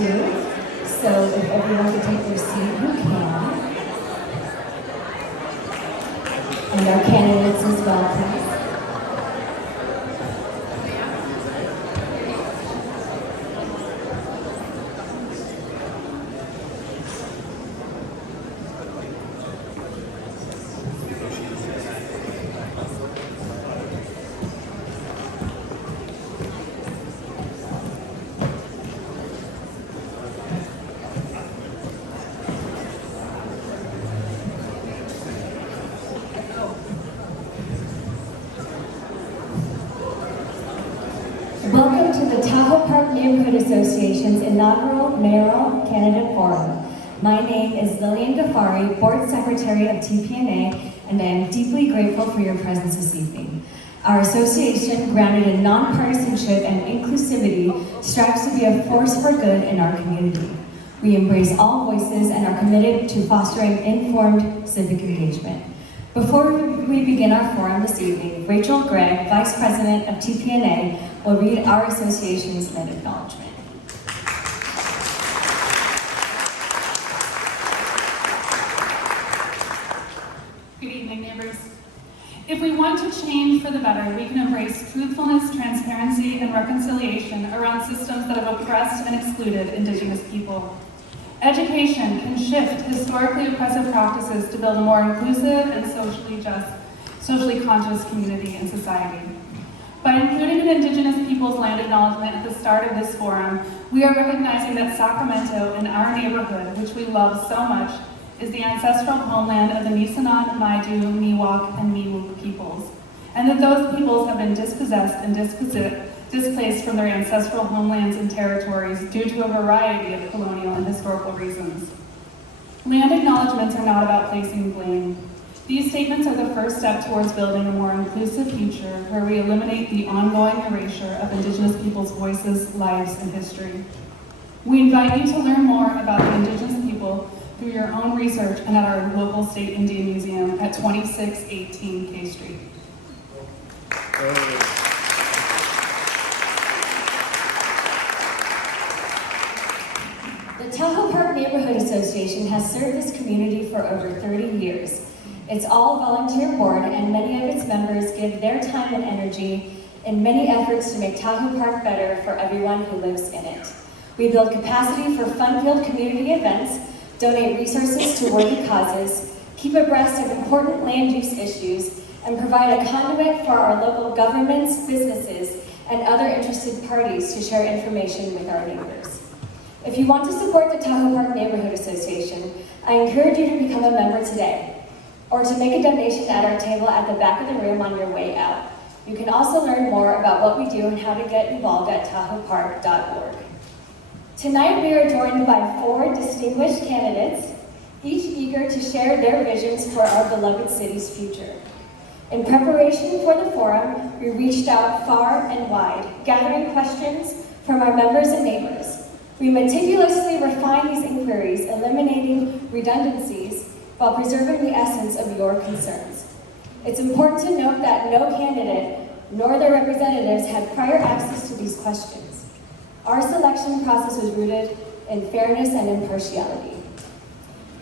to. So if everyone could take their seat, who can. And our candidates as well, please. Welcome to the Tahoe Park Neighborhood Association's inaugural Mayoral Candidate Forum. My name is Lillian Ghaffari, Board Secretary of TPNA, and I am deeply grateful for your presence this evening. Our association, grounded in nonpartisanship and inclusivity, strives to be a force for good in our community. We embrace all voices and are committed to fostering informed civic engagement. Before we begin our forum this evening, Rachel Gregg, Vice President of TPNA, will read our association's land acknowledgement. Good evening, neighbors. If we want to change for the better, we can embrace truthfulness, transparency, and reconciliation around systems that have oppressed and excluded Indigenous people. Education can shift historically oppressive practices to build a more inclusive and socially just, socially conscious community and society. By including an Indigenous people's land acknowledgement at the start of this forum, we are recognizing that Sacramento, in our neighborhood, which we love so much, is the ancestral homeland of the Nisenan, Maidu, Miwok, and Miwok peoples, and that those peoples have been dispossessed and displaced from their ancestral homelands and territories due to a variety of colonial and historical reasons. Land acknowledgements are not about placing blame. These statements are the first step towards building a more inclusive future where we eliminate the ongoing erasure of Indigenous people's voices, lives, and history. We invite you to learn more about the Indigenous people through your own research and at our local State Indian Museum at 2618 K Street. The Tahoe Park Neighborhood Association has served this community for over 30 years. It's all volunteer board, and many of its members give their time and energy in many efforts to make Tahoe Park better for everyone who lives in it. We build capacity for fun-filled community events, donate resources to worthy causes, keep abreast of important land use issues, and provide a conduit for our local governments, businesses, and other interested parties to share information with our neighbors. If you want to support the Tahoe Park Neighborhood Association, I encourage you to become a member today, or to make a donation at our table at the back of the room on your way out. You can also learn more about what we do and how to get involved at tahoepark.org. Tonight we are joined by 4 distinguished candidates, each eager to share their visions for our beloved city's future. In preparation for the forum, we reached out far and wide, gathering questions from our members and neighbors. We meticulously refined these inquiries, eliminating redundancies while preserving the essence of your concerns. It's important to note that no candidate nor their representatives had prior access to these questions. Our selection process was rooted in fairness and impartiality.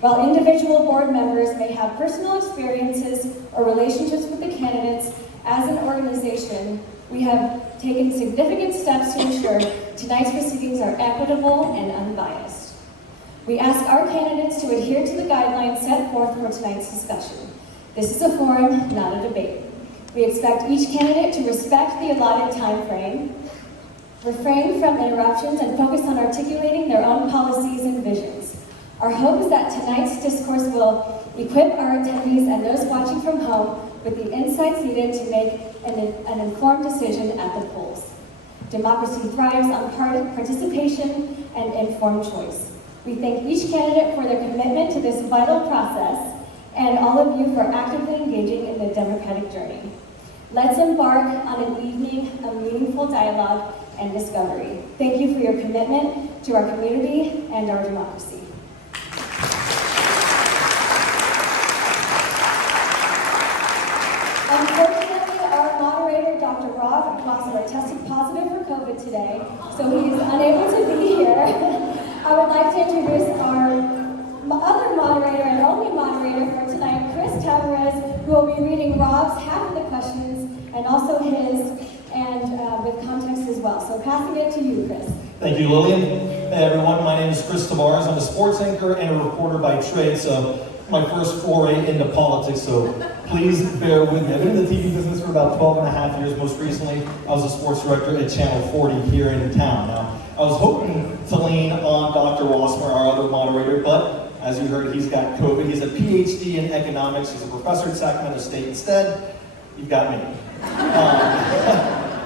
While individual board members may have personal experiences or relationships with the candidates, as an organization, we have taken significant steps to ensure tonight's proceedings are equitable and unbiased. We ask our candidates to adhere to the guidelines set forth for tonight's discussion. This is a forum, not a debate. We expect each candidate to respect the allotted time frame, refrain from interruptions, and focus on articulating their own policies and visions. Our hope is that tonight's discourse will equip our attendees and those watching from home with the insights needed to make an informed decision at the polls. Democracy thrives on participation and informed choice. We thank each candidate for their commitment to this vital process and all of you for actively engaging in the democratic journey. Let's embark on an evening of meaningful dialogue and discovery. Thank you for your commitment to our community and our democracy. Unfortunately, our moderator, Dr. Rob Mossler, tested positive for COVID today, so he is unable to be here. I would like to introduce our other moderator and only moderator for tonight, Chris Tavares, who will be reading Rob's half of the questions and also his, and with context as well. So passing it to you, Chris. Thank you, Lillian. Hey everyone, my name is Chris Tavares. I'm a sports anchor and a reporter by trade, so my first foray into politics, so please bear with me. I've been in the TV business for about 12 and a half years. Most recently, I was a sports director at Channel 40 here in town. Now, I was hoping to lean on Dr. Wassmer, our other moderator, but as you heard, he's got COVID. He's a PhD in economics. He's a professor at Sacramento State. Instead, you've got me.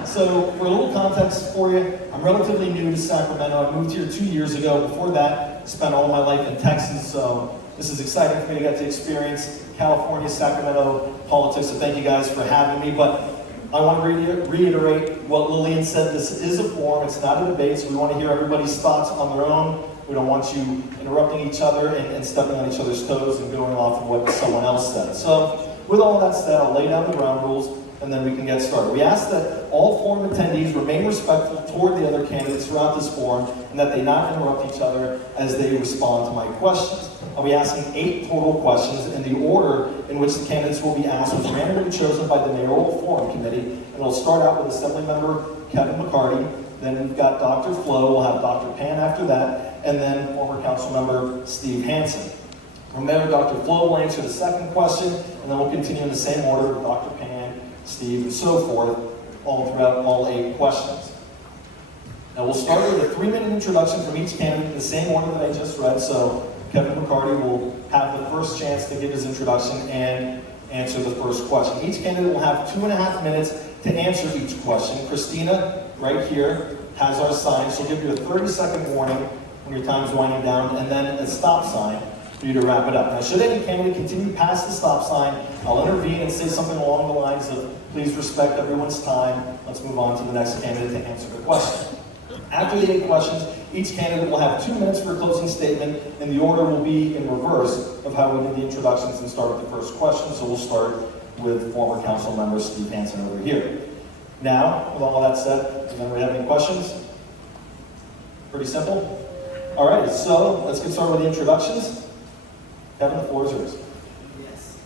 So, for a little context for you, I'm relatively new to Sacramento. I moved here 2 years ago. Before that, spent all my life in Texas, so this is exciting for me to get to experience California, Sacramento politics, so thank you guys for having me. But I want to reiterate what Lillian said. This is a forum, it's not a debate, so we want to hear everybody's thoughts on their own. We don't want you interrupting each other and stepping on each other's toes and going off of what someone else said. So, with all that said, I'll lay down the ground rules and then we can get started. We ask that all forum attendees remain respectful toward the other candidates throughout this forum and that they not interrupt each other as they respond to my questions. I'll be asking 8 total questions, and the order in which the candidates will be asked was randomly chosen by the Mayoral Forum Committee, and it'll start out with Assemblymember Kevin McCarty, then we've got Dr. Flo, we'll have Dr. Pan after that, and then former Councilmember Steve Hansen. From there, Dr. Flo will answer the second question, and then we'll continue in the same order with Dr. Pan, Steve, and so forth, all throughout all 8 questions. Now we'll start with a 3-minute introduction from each candidate in the same order that I just read, so Kevin McCarty will have the first chance to give his introduction and answer the first question. Each candidate will have 2.5 minutes to answer each question. Christina, right here, has our sign. She'll give you a 30-second warning when your time's winding down, and then a stop sign for you to wrap it up. Now, should any candidate continue past the stop sign, I'll intervene and say something along the lines of, please respect everyone's time. Let's move on to the next candidate to answer the question. After the 8 questions, each candidate will have 2 minutes for a closing statement, and the order will be in reverse of how we did the introductions and start with the first question. So we'll start with former council member Steve Hansen over here. Now, with all that said, does anybody have any questions? Pretty simple. All right, so let's get started with the introductions. Kevin, the floor is yours. Yes.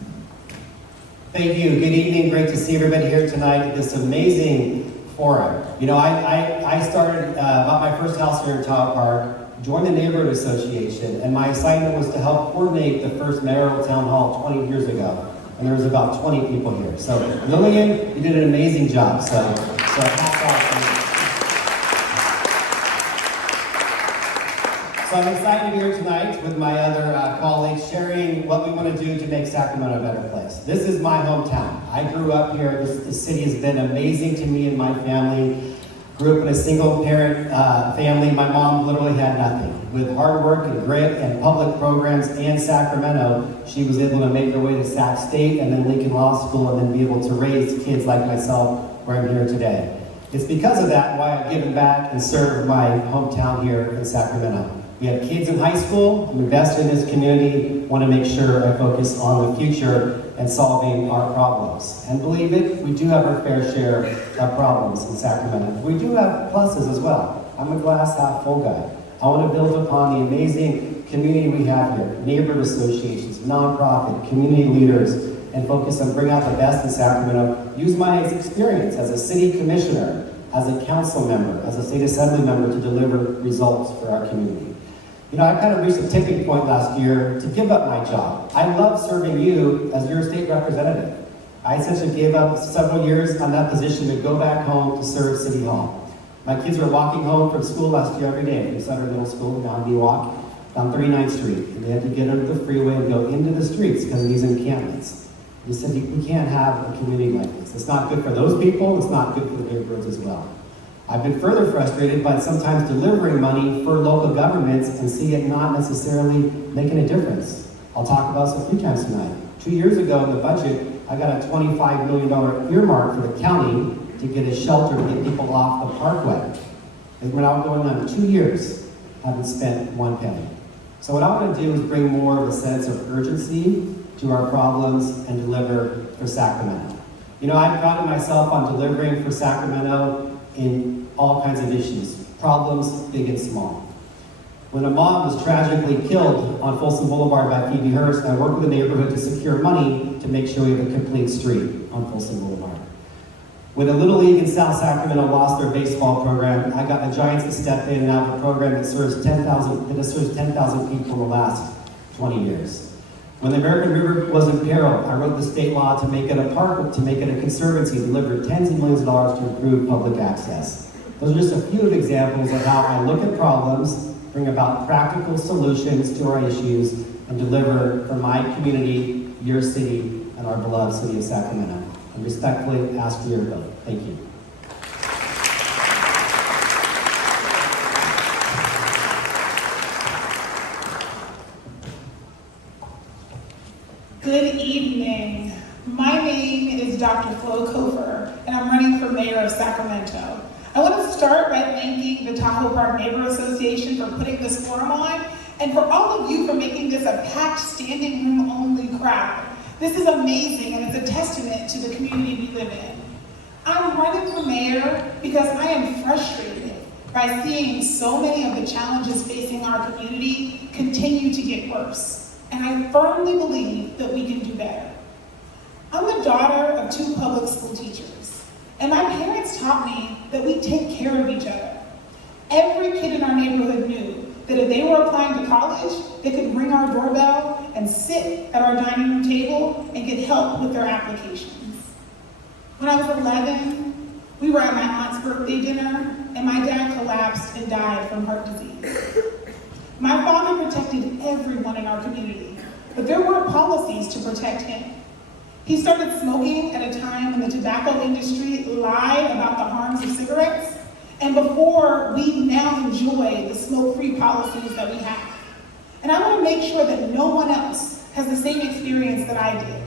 Thank you. Good evening. Great to see everybody here tonight at this amazing forum. You know, I started, bought my first house here in Tahoe Park, joined the Neighborhood Association, and my assignment was to help coordinate the first Mayoral Town Hall 20 years ago. And there was about 20 people here. So Lillian, you did an amazing job. So hats off to you. So I'm excited to be here tonight with my other colleagues sharing what we want to do to make Sacramento a better place. This is my hometown. I grew up here. This city has been amazing to me and my family. Grew up in a single parent family. My mom literally had nothing. With hard work and grit and public programs and Sacramento, she was able to make her way to Sac State and then Lincoln Law School and then be able to raise kids like myself where I'm here today. It's because of that why I've given back and served my hometown here in Sacramento. We have kids in high school, we invest in this community, want to make sure I focus on the future and solving our problems. And believe it, we do have our fair share of problems in Sacramento. We do have pluses as well. I'm a glass half full guy. I want to build upon the amazing community we have here, neighborhood associations, nonprofit, community leaders, and focus on bringing out the best in Sacramento. Use my experience as a city commissioner, as a council member, as a state assembly member to deliver results for our community. You know, I kind of reached a tipping point last year to give up my job. I love serving you as your state representative. I essentially gave up several years on that position to go back home to serve City Hall. My kids were walking home from school last year every day from Sutter Middle School down Miwok, down 39th Street. And they had to get under the freeway and go into the streets because of these encampments. He said, we can't have a community like this. It's not good for those people, it's not good for the neighborhoods as well. I've been further frustrated by sometimes delivering money for local governments and see it not necessarily making a difference. I'll talk about this a few times tonight. 2 years ago in the budget, I got a $25 million earmark for the county to get a shelter to get people off the parkway. And we're now going on 2 years, haven't spent 1 penny. So what I want to do is bring more of a sense of urgency to our problems and deliver for Sacramento. You know, I've prided myself on delivering for Sacramento in all kinds of issues, problems big and small. When a mom was tragically killed on Folsom Boulevard by Phoebe Hearst, I worked with the neighborhood to secure money to make sure we have a complete street on Folsom Boulevard. When the Little League in South Sacramento lost their baseball program, I got the Giants to step in and have a program that serves 10,000 people in the last 20 years. When the American River was in peril, I wrote the state law to make it a park, to make it a conservancy, delivered tens of millions of dollars to improve public access. Those are just a few examples of how I look at problems, bring about practical solutions to our issues, and deliver for my community, your city, and our beloved city of Sacramento. I respectfully ask for your vote. Thank you. Good evening. My name is Dr. Flo Kofer, and I'm running for mayor of Sacramento. I want to start by thanking the Tahoe Park Neighborhood Association for putting this forum on, and for all of you for making this a packed standing room only crowd. This is amazing, and it's a testament to the community we live in. I'm running for mayor because I am frustrated by seeing so many of the challenges facing our community continue to get worse. And I firmly believe that we can do better. I'm the daughter of 2 public school teachers, and my parents taught me that we take care of each other. Every kid in our neighborhood knew that if they were applying to college, they could ring our doorbell and sit at our dining room table and get help with their applications. When I was 11, we were at my aunt's birthday dinner, and my dad collapsed and died from heart disease. My father protected everyone in our community, but there weren't policies to protect him. He started smoking at a time when the tobacco industry lied about the harms of cigarettes, and before we now enjoy the smoke-free policies that we have. And I want to make sure that no one else has the same experience that I did.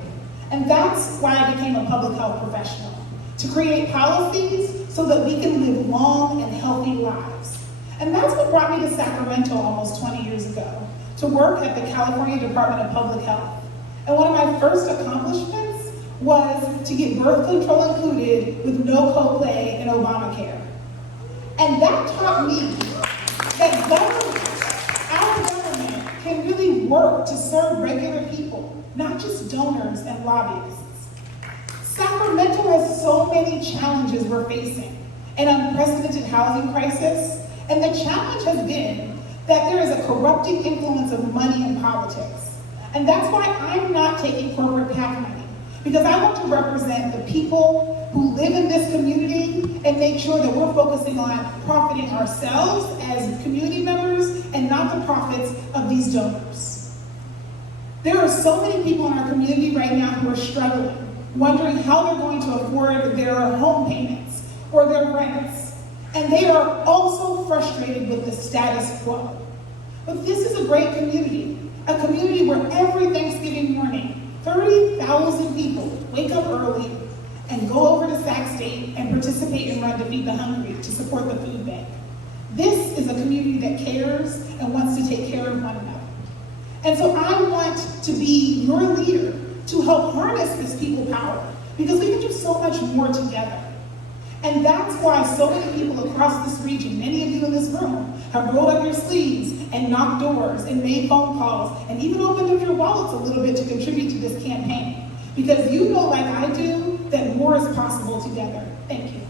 And that's why I became a public health professional, to create policies so that we can live long and healthy lives. And that's what brought me to Sacramento almost 20 years ago, to work at the California Department of Public Health. And one of my first accomplishments was to get birth control included with no copay in Obamacare. And that taught me that our government can really work to serve regular people, not just donors and lobbyists. Sacramento has so many challenges we're facing, an unprecedented housing crisis, and the challenge has been that there is a corrupting influence of money in politics. And that's why I'm not taking corporate PAC money, because I want to represent the people who live in this community and make sure that we're focusing on profiting ourselves as community members and not the profits of these donors. There are so many people in our community right now who are struggling, wondering how they're going to afford their home payments or their rents. And they are also frustrated with the status quo. But this is a great community, a community where every Thanksgiving morning, 30,000 people wake up early and go over to Sac State and participate in Run to Feed the Hungry to support the food bank. This is a community that cares and wants to take care of one another. And so I want to be your leader to help harness this people power, because we can do so much more together. And that's why so many people across this region, many of you in this room, have rolled up your sleeves and knocked doors and made phone calls and even opened up your wallets a little bit to contribute to this campaign. Because you know, like I do, that more is possible together. Thank you.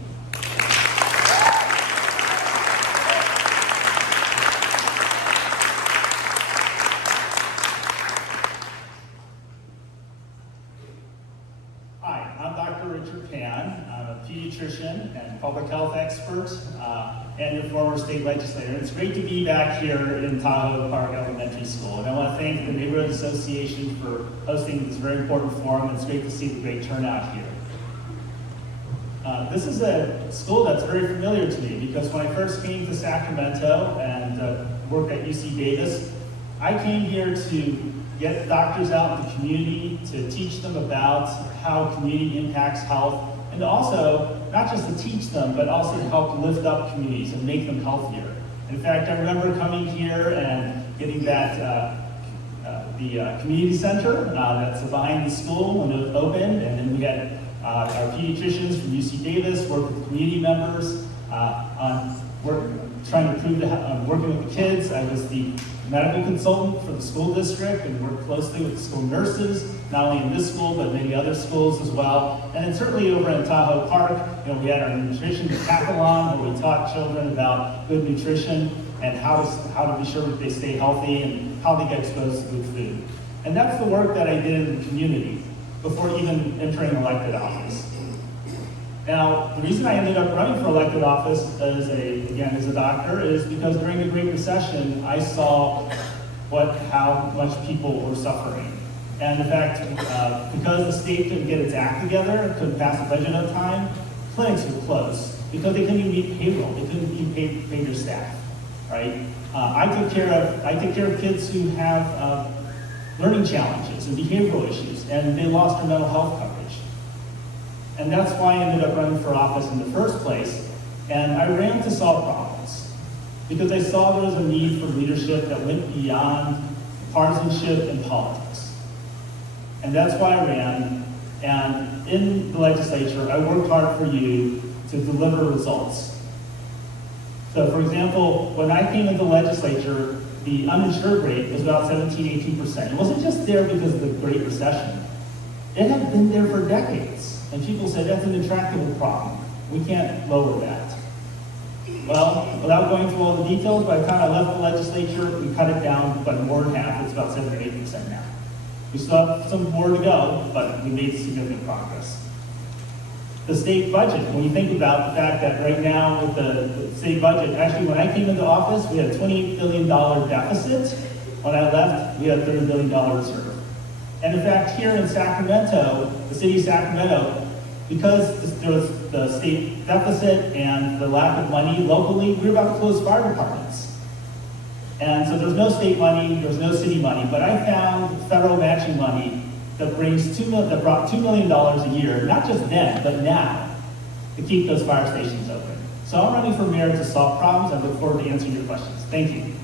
Hi, I'm Dr. Richard Pan. I'm a pediatrician and public health expert and your former state legislator. It's great to be back here in Tahoe Park Elementary School. And I want to thank the Neighborhood Association for hosting this very important forum. It's great to see the great turnout here. This is a school that's very familiar to me because when I first came to Sacramento and worked at UC Davis, I came here to get doctors out in the community, to teach them about how community impacts health, and also, not just to teach them, but also to help lift up communities and make them healthier. In fact, I remember coming here and getting that, the community center that's behind the school when it opened, and then we had our pediatricians from UC Davis work with community members on trying to prove that I'm working with the kids. I was the medical consultant for the school district and worked closely with the school nurses, not only in this school, but many other schools as well. And then certainly over in Tahoe Park, we had our nutrition decathlon where we taught children about good nutrition and how to be sure that they stay healthy and how they get exposed to good food. And that's the work that I did in the community before even entering elected office. Now, the reason I ended up running for elected office as a doctor is because during the Great Recession, I saw how much people were suffering. And in fact, because the state couldn't get its act together, couldn't pass a budget on time, clinics were closed because they couldn't even meet payroll. They couldn't even pay their staff, right? I take care of kids who have learning challenges and behavioral issues, and they lost their mental health coverage. And that's why I ended up running for office in the first place. And I ran to solve problems because I saw there was a need for leadership that went beyond partisanship and politics. And that's why I ran. And in the legislature, I worked hard for you to deliver results. So for example, when I came into the legislature, the uninsured rate was about 17-18%. It wasn't just there because of the Great Recession. It had been there for decades. And people said, that's an intractable problem. We can't lower that. Well, without going through all the details, by the time I left the legislature, we cut it down by more than half. It's about 7 or 8% now. We still have some more to go, but we made significant progress. The state budget, when you think about the fact that right now with the state budget, actually when I came into office, we had a $28 billion deficit. When I left, we had a $30 billion reserve. And in fact, here in Sacramento, the city of Sacramento, because there was the state deficit and the lack of money locally, we were about to close fire departments. And so there's no state money, there's no city money, but I found federal matching money that brought $2 million a year, not just then, but now, to keep those fire stations open. So I'm running for mayor to solve problems. I look forward to answering your questions. Thank you.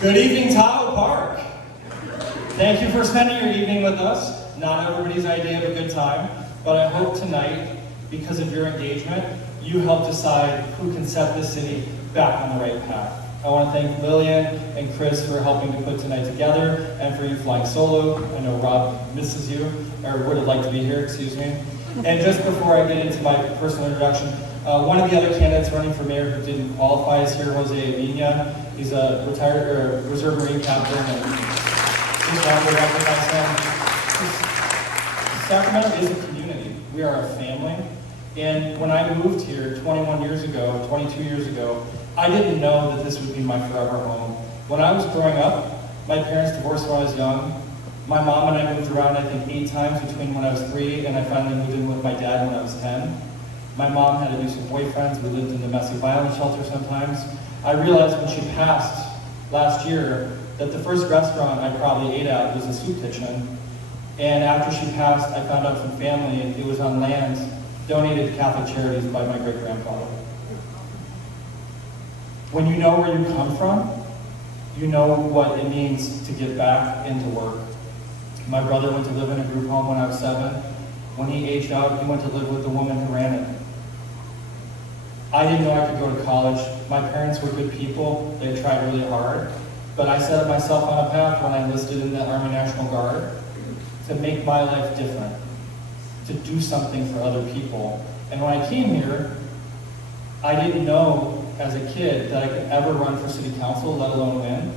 Good evening, Tahoe Park. Thank you for spending your evening with us. Not everybody's idea of a good time, but I hope tonight, because of your engagement, you help decide who can set this city back on the right path. I want to thank Lillian and Chris for helping to put tonight together, and for you flying solo. I know Rob misses you, or would have liked to be here, excuse me. And just before I get into my personal introduction, one of the other candidates running for mayor who didn't qualify is here, Jose Avina. He's a retired reserve Marine captain, and just wanted to recognize him. Sacramento is a community. We are a family. And when I moved here 22 years ago, I didn't know that this would be my forever home. When I was growing up, my parents divorced when I was young. My mom and I moved around, I think, 8 times between when I was 3 and I finally moved in with my dad when I was 10. My mom had abusive boyfriends. We lived in domestic violence shelter sometimes. I realized when she passed last year that the first restaurant I probably ate at was a soup kitchen. And after she passed, I found out from family it was on land donated to Catholic Charities by my great-grandfather. When you know where you come from, you know what it means to get back into work. My brother went to live in a group home when I was 7. When he aged out, he went to live with the woman who ran it. I didn't know I could go to college. My parents were good people. They tried really hard. But I set myself on a path when I enlisted in the Army National Guard to make my life different, to do something for other people. And when I came here, I didn't know as a kid that I could ever run for city council, let alone win.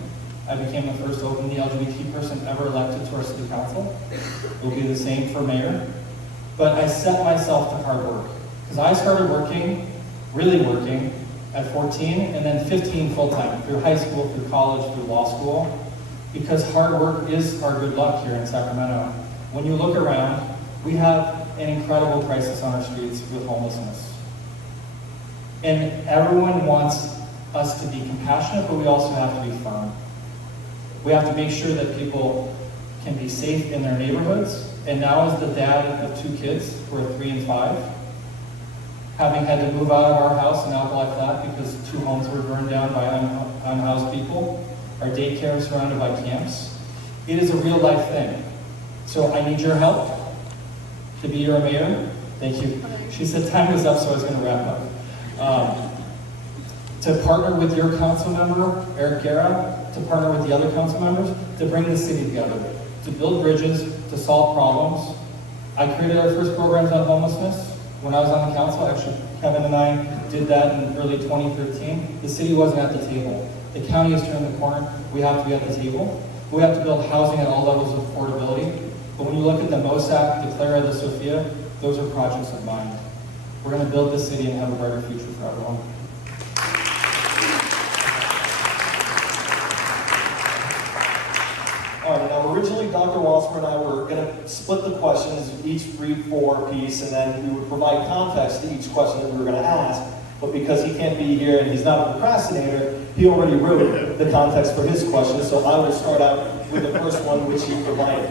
I became the first openly LGBT person ever elected to our city council. It will be the same for mayor. But I set myself to hard work. Because I started working, really working, at 14, and then 15 full-time, through high school, through college, through law school. Because hard work is our good luck here in Sacramento. When you look around, we have an incredible crisis on our streets with homelessness. And everyone wants us to be compassionate, but we also have to be firm. We have to make sure that people can be safe in their neighborhoods. And now as the dad of 2 kids who are 3 and 5, having had to move out of our house in Alkali Flat because 2 homes were burned down by unhoused people, our daycare is surrounded by camps, it is a real life thing. So I need your help to be your mayor. Thank you. She said time was up, so I was going to wrap up. To partner with your council member, Eric Guerra, to partner with the other council members, to bring the city together, to build bridges, to solve problems. I created our first programs on homelessness when I was on the council. Actually, Kevin and I did that in early 2013. The city wasn't at the table. The county has turned the corner. We have to be at the table. We have to build housing at all levels of affordability. But when you look at the MOSAC, the Clara, the Sophia, those are projects of mine. We're going to build this city and have a brighter future for everyone. All right, now originally Dr. Walsmer and I were going to split the questions, each read 4 apiece, and then we would provide context to each question that we were going to ask. But because he can't be here and he's not a procrastinator, he already wrote the context for his question, so I will start out with the first one, which he provided.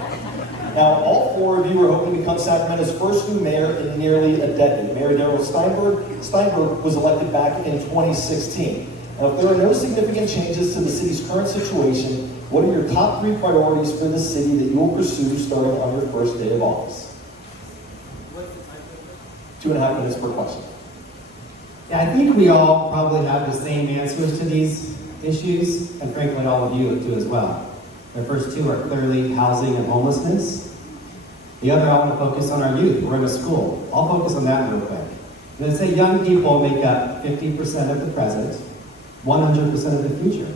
Now, all 4 of you are hoping to become Sacramento's first new mayor in nearly a decade. Mayor Darrell Steinberg was elected back in 2016. Now, if there are no significant changes to the city's current situation, what are your top 3 priorities for the city that you will pursue starting on your first day of office? 2.5 minutes per question. Yeah, I think we all probably have the same answers to these issues, and frankly, all of you do as well. The first 2 are clearly housing and homelessness. The other, I want to focus on our youth. We're in a school. I'll focus on that real quick. Let's say young people make up 50% of the present, 100% of the future.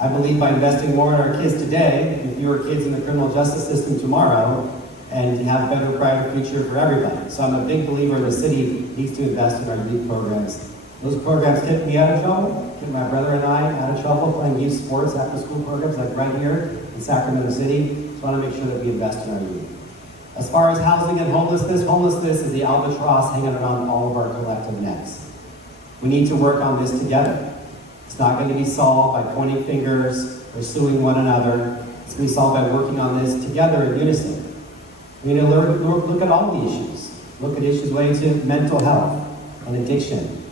I believe by investing more in our kids today, and fewer kids in the criminal justice system tomorrow, and have a better, brighter future for everybody. So I'm a big believer the city needs to invest in our youth programs. Those programs kept me out of trouble, kept my brother and I out of trouble playing youth sports after school programs like right here in Sacramento City. So I want to make sure that we invest in our youth. As far as housing and homelessness, homelessness is the albatross hanging around all of our collective necks. We need to work on this together. It's not going to be solved by pointing fingers or suing one another. It's going to be solved by working on this together in unison. We need to look at all the issues. Look at issues related to mental health and addiction.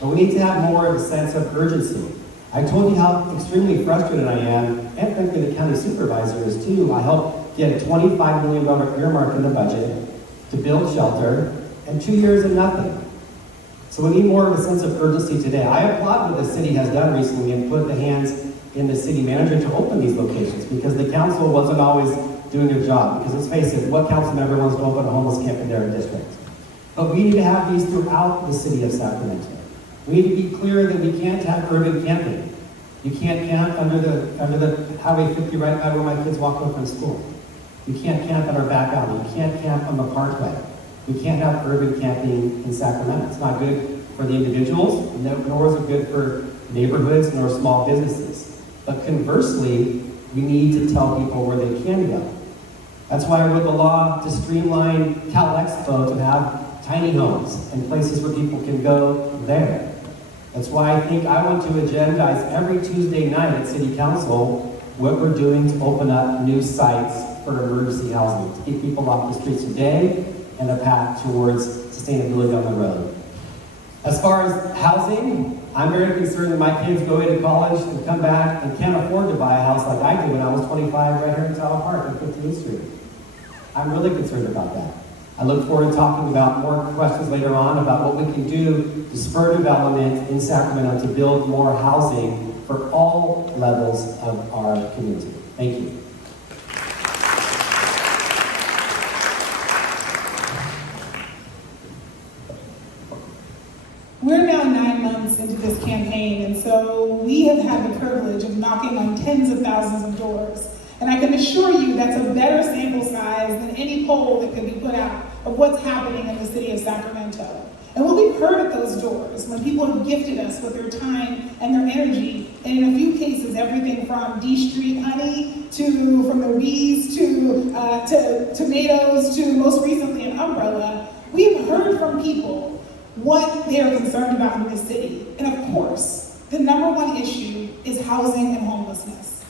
But we need to have more of a sense of urgency. I told you how extremely frustrated I am, and frankly the county supervisor is too. I helped get a $25 million earmark in the budget to build shelter, and 2 years and nothing. So we need more of a sense of urgency today. I applaud what the city has done recently and put the hands in the city manager to open these locations, because the council wasn't always doing their job. Because let's face it, what council member wants to open a homeless camp in their district? But we need to have these throughout the city of Sacramento. We need to be clear that we can't have urban camping. You can't camp under the Highway 50 right by where my kids walk home from school. You can't camp in our back alley. You can't camp on the parkway. We can't have urban camping in Sacramento. It's not good for the individuals, nor is it good for neighborhoods nor small businesses. But conversely, we need to tell people where they can go. That's why I wrote the law to streamline Cal Expo to have tiny homes and places where people can go there. That's why I think I want to agendize every Tuesday night at City Council what we're doing to open up new sites for emergency housing, to keep people off the streets today and a path towards sustainability down the road. As far as housing, I'm very concerned that my kids go into college and come back and can't afford to buy a house like I did when I was 25 right here in Tahoe Park on 15th Street. I'm really concerned about that. I look forward to talking about more questions later on about what we can do to spur development in Sacramento to build more housing for all levels of our community. Thank you. We're now 9 months into this campaign, and so we have had the privilege of knocking on tens of thousands of doors. And I can assure you that's a better sample size than any poll that could be put out of what's happening in the city of Sacramento. And what we've heard at those doors, when people have gifted us with their time and their energy, and in a few cases, everything from D Street honey to from their bees to tomatoes to most recently an umbrella, we have heard from people what they are concerned about in this city. And of course, the number one issue is housing and homelessness.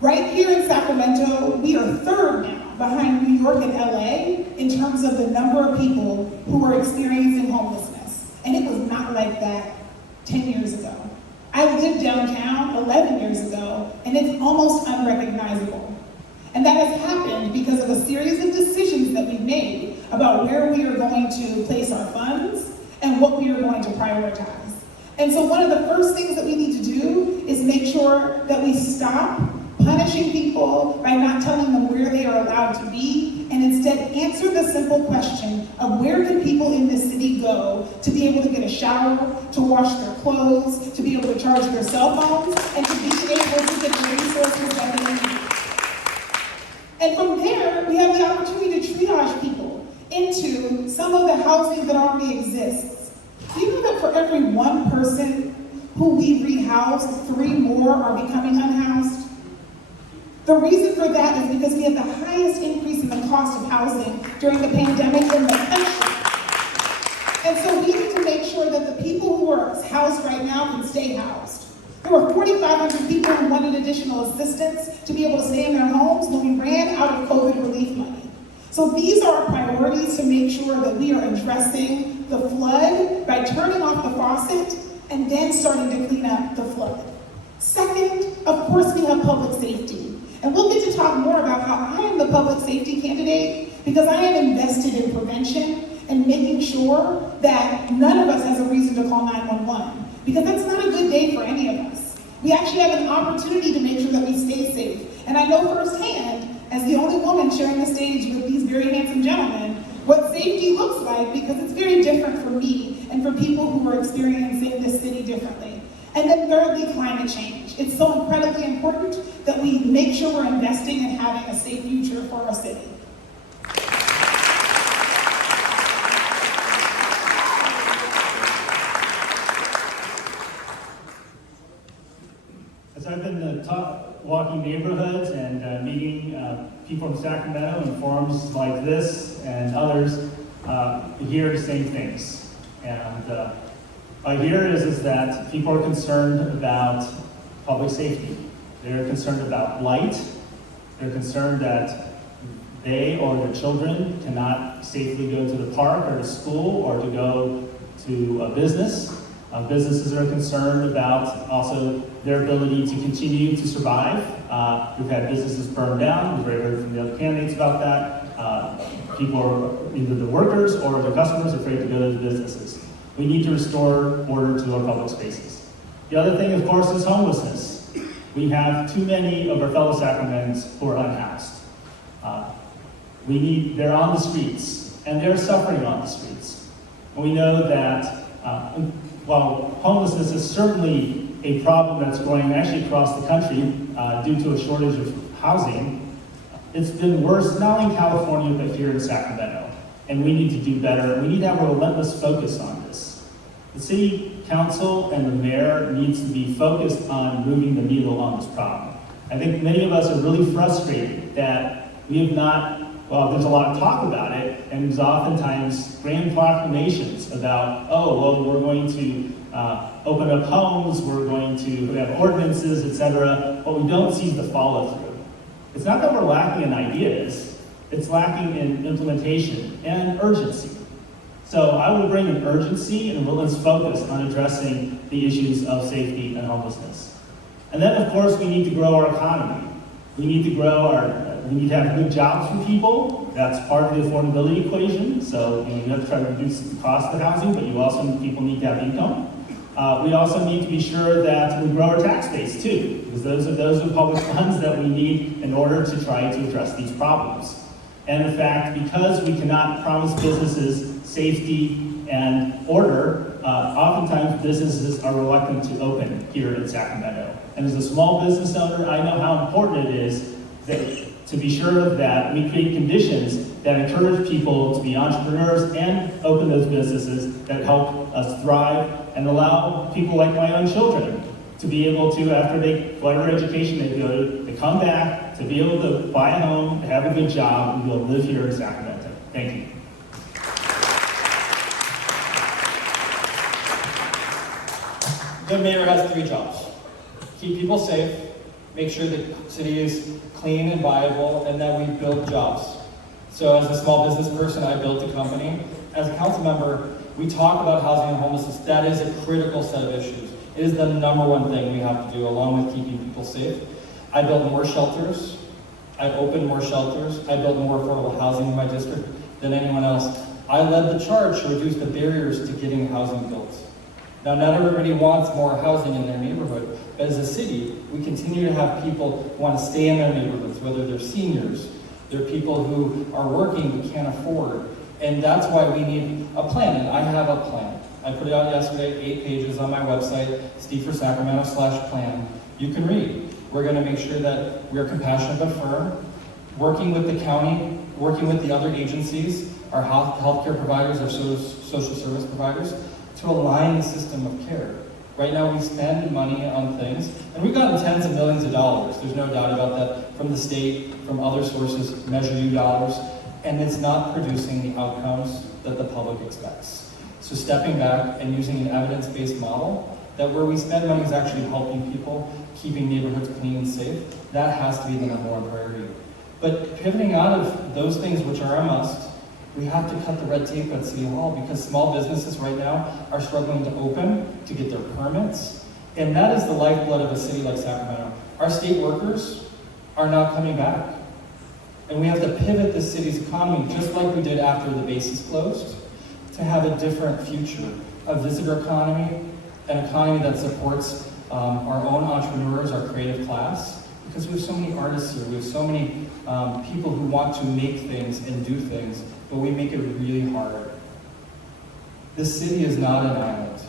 Right here in Sacramento, we are third now behind New York and LA in terms of the number of people who are experiencing homelessness. And it was not like that 10 years ago. I lived downtown 11 years ago, and it's almost unrecognizable. And that has happened because of a series of decisions that we've made about where we are going to place our funds and what we are going to prioritize. And so one of the first things that we need to do is make sure that we stop punishing people by not telling them where they are allowed to be, and instead answer the simple question of where can people in this city go to be able to get a shower, to wash their clothes, to be able to charge their cell phones, and to be able to get the resources that they need. And from there, we have the opportunity to triage people into some of the housing that already exists. Do you know that for every one person who we rehouse, 3 more are becoming unhoused? The reason for that is because we have the highest increase in the cost of housing during the pandemic in the country. And so we need to make sure that the people who are housed right now can stay housed. There were 4,500 people who wanted additional assistance to be able to stay in their homes when we ran out of COVID relief money. So these are our priorities to make sure that we are addressing the flood by turning off the faucet and then starting to clean up the flood. Second, of course, we have public safety. And we'll get to talk more about how I am the public safety candidate because I am invested in prevention and making sure that none of us has a reason to call 911 because that's not a good day for any of us. We actually have an opportunity to make sure that we stay safe. And I know firsthand, as the only woman sharing the stage with these very handsome gentlemen, what safety looks like because it's very different for me and for people who are experiencing this city differently. And then thirdly, climate change. It's so incredibly important that we make sure we're investing in having a safe future for our city. As I've been walking neighborhoods and meeting people in Sacramento in forums like this and others, we hear the same things. And I hear is that people are concerned about public safety. They're concerned about light. They're concerned that they or their children cannot safely go to the park or to school or to go to a business. Businesses are concerned about also their ability to continue to survive. We've had businesses burned down. We've heard from the other candidates about that. People are either the workers or the customers afraid to go to the businesses. We need to restore order to our public spaces. The other thing, of course, is homelessness. We have too many of our fellow Sacramentans who are unhoused. They're on the streets, and they're suffering on the streets. And we know that while homelessness is certainly a problem that's growing actually across the country due to a shortage of housing, it's been worse not only in California but here in Sacramento. And we need to do better. We need to have a relentless focus on this. The city council and the mayor needs to be focused on moving the needle on this problem. I think many of us are really frustrated that we have not, well, there's a lot of talk about it, and there's oftentimes grand proclamations about, oh, well, we're going to open up homes, we're going to have ordinances, etc. What we don't see is the follow-through. It's not that we're lacking in ideas, it's lacking in implementation and urgency. So I would bring an urgency and a relentless focus on addressing the issues of safety and homelessness. And then, of course, we need to grow our economy. We need to we need to have good jobs for people. That's part of the affordability equation. So you have to try to reduce the cost of housing, but people need to have income. We also need to be sure that we grow our tax base too, because those are public funds that we need in order to try to address these problems. And in fact, because we cannot promise businesses safety and order, oftentimes businesses are reluctant to open here in Sacramento. And as a small business owner, I know how important it is to be sure that we create conditions that encourage people to be entrepreneurs and open those businesses that help us thrive and allow people like my own children to be able to, after whatever education they go to come back, to be able to buy a home, to have a good job, and be able to live here in Sacramento. Thank you. The mayor has 3 jobs. Keep people safe, make sure the city is clean and viable, and that we build jobs. So as a small business person, I built a company. As a council member, we talk about housing and homelessness. That is a critical set of issues. It is the #1 thing we have to do, along with keeping people safe. I built more shelters. I opened more shelters. I built more affordable housing in my district than anyone else. I led the charge to reduce the barriers to getting housing built. Now, not everybody wants more housing in their neighborhood, but as a city, we continue to have people who want to stay in their neighborhoods, whether they're seniors, they're people who are working who can't afford, and that's why we need a plan, and I have a plan. I put it out yesterday, 8 pages on my website, steveforsacramento.com/plan. You can read. We're going to make sure that we are compassionate but firm, working with the county, working with the other agencies, our healthcare providers, our social service providers, to align the system of care. Right now we spend money on things, and we've gotten tens of millions of dollars. There's no doubt about that from the state, from other sources, Measure U dollars, and it's not producing the outcomes that the public expects. So stepping back and using an evidence-based model, that where we spend money is actually helping people, keeping neighborhoods clean and safe, that has to be the number one priority. But pivoting out of those things which are a must, we have to cut the red tape at City Hall because small businesses right now are struggling to open, to get their permits, and that is the lifeblood of a city like Sacramento. Our state workers are not coming back. And we have to pivot the city's economy, just like we did after the bases closed, to have a different future, a visitor economy, an economy that supports our own entrepreneurs, our creative class, because we have so many artists here, we have so many people who want to make things and do things, but we make it really hard. This city is not an island,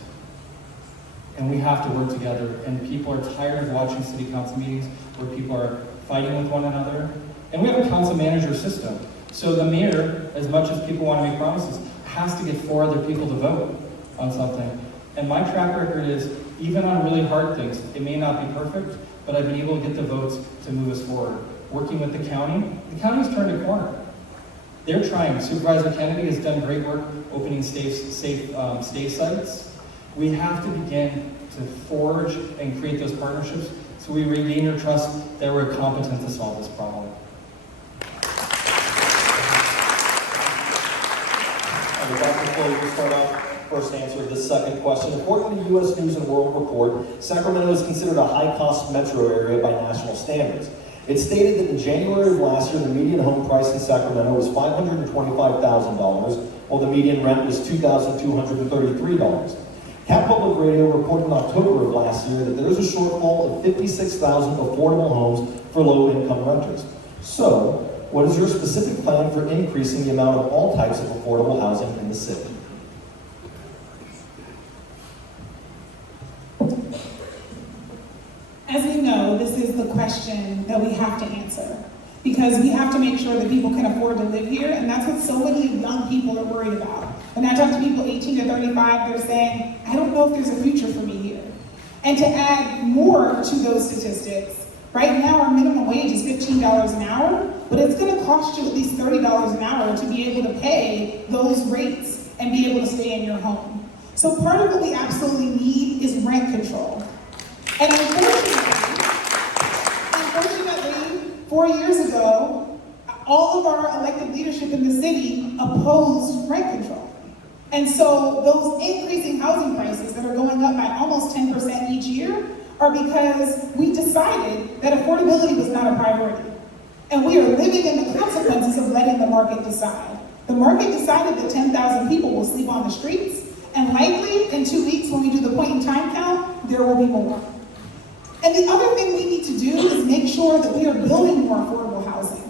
and we have to work together, and people are tired of watching city council meetings where people are fighting with one another, and we have a council manager system. So the mayor, as much as people want to make promises, has to get 4 other people to vote on something. And my track record is, even on really hard things, it may not be perfect, but I've been able to get the votes to move us forward. Working with the county's turned a corner. They're trying. Supervisor Kennedy has done great work opening safe stay sites. We have to begin to forge and create those partnerships so we regain your trust that we're competent to solve this problem. Dr. Flo, you start off first answer the second question. According to the U.S. News and World Report, Sacramento is considered a high-cost metro area by national standards. It stated that in January of last year, the median home price in Sacramento was $525,000, while the median rent was $2,233. Cap Public Radio reported in October of last year that there is a shortfall of 56,000 affordable homes for low-income renters. So, what is your specific plan for increasing the amount of all types of affordable housing in the city? As we know, this is the question that we have to answer because we have to make sure that people can afford to live here, and that's what so many young people are worried about. When I talk to people 18 to 35, they're saying, I don't know if there's a future for me here. And to add more to those statistics, right now our minimum wage is $15 an hour, but it's going to cost you at least $30 an hour to be able to pay those rates and be able to stay in your home. So part of what we absolutely need is rent control. And unfortunately, 4 years ago, all of our elected leadership in the city opposed rent control. And so those increasing housing prices that are going up by almost 10% each year are because we decided that affordability was not a priority. And we are living in the consequences of letting the market decide. The market decided that 10,000 people will sleep on the streets, and likely in 2 weeks when we do the point in time count, there will be more. And the other thing we need to do is make sure that we are building more affordable housing.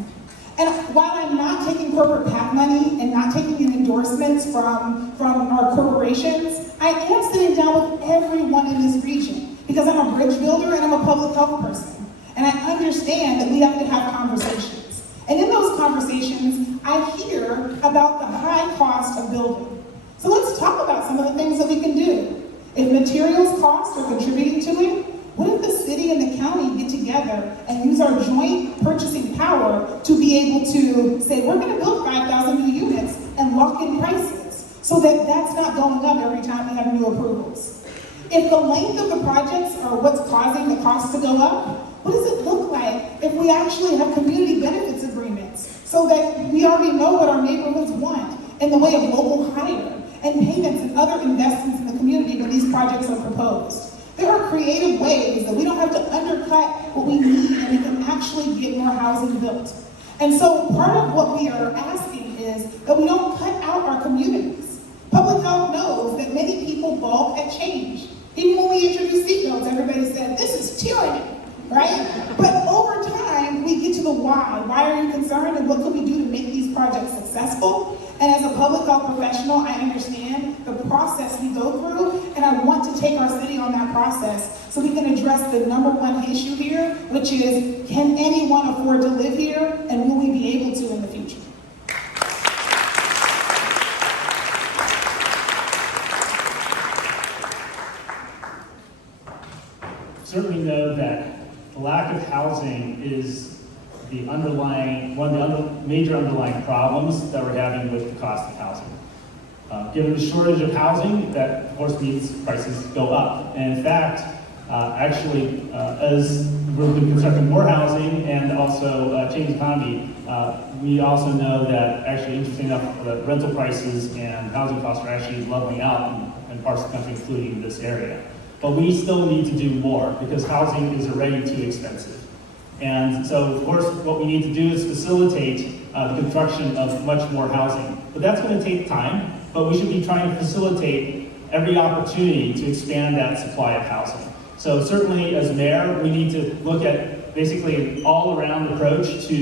And while I'm not taking corporate PAC money and not taking in endorsements from our corporations, I am sitting down with everyone in this region because I'm a bridge builder and I'm a public health person. And I understand that we have to have conversations. And in those conversations, I hear about the high cost of building. So let's talk about some of the things that we can do. If materials costs are contributing to it, what if the city and the county get together and use our joint purchasing power to be able to say, we're going to build 5,000 new units and lock in prices so that that's not going up every time we have new approvals. If the length of the projects are what's causing the cost to go up, what does it look like if we actually have community benefits agreements so that we already know what our neighborhoods want in the way of local hire and payments and other investments in the community when these projects are proposed? There are creative ways that we don't have to undercut what we need and we can actually get more housing built. And so part of what we are asking is that we don't cut out our communities. Public health knows that many people balk at change. Even when we introduced seatbelts, everybody said, this is tyranny, right? But over time, we get to the why. Why are you concerned and what can we do to make these projects successful? And as a public health professional, I understand the process we go through, and I want to take our city on that process so we can address the number one issue here, which is, can anyone afford to live here, and will we be able to in the future? Certainly know that the lack of housing is one of the major underlying problems that we're having with the cost of housing. Given the shortage of housing, that of course means prices go up. And in fact, as we've been constructing more housing and also change the economy, we also know that actually, interesting enough, the rental prices and housing costs are actually leveling out in parts of the country, including this area. But we still need to do more because housing is already too expensive. And so, of course, what we need to do is facilitate the construction of much more housing. But that's going to take time, but we should be trying to facilitate every opportunity to expand that supply of housing. So certainly, as mayor, we need to look at basically an all-around approach to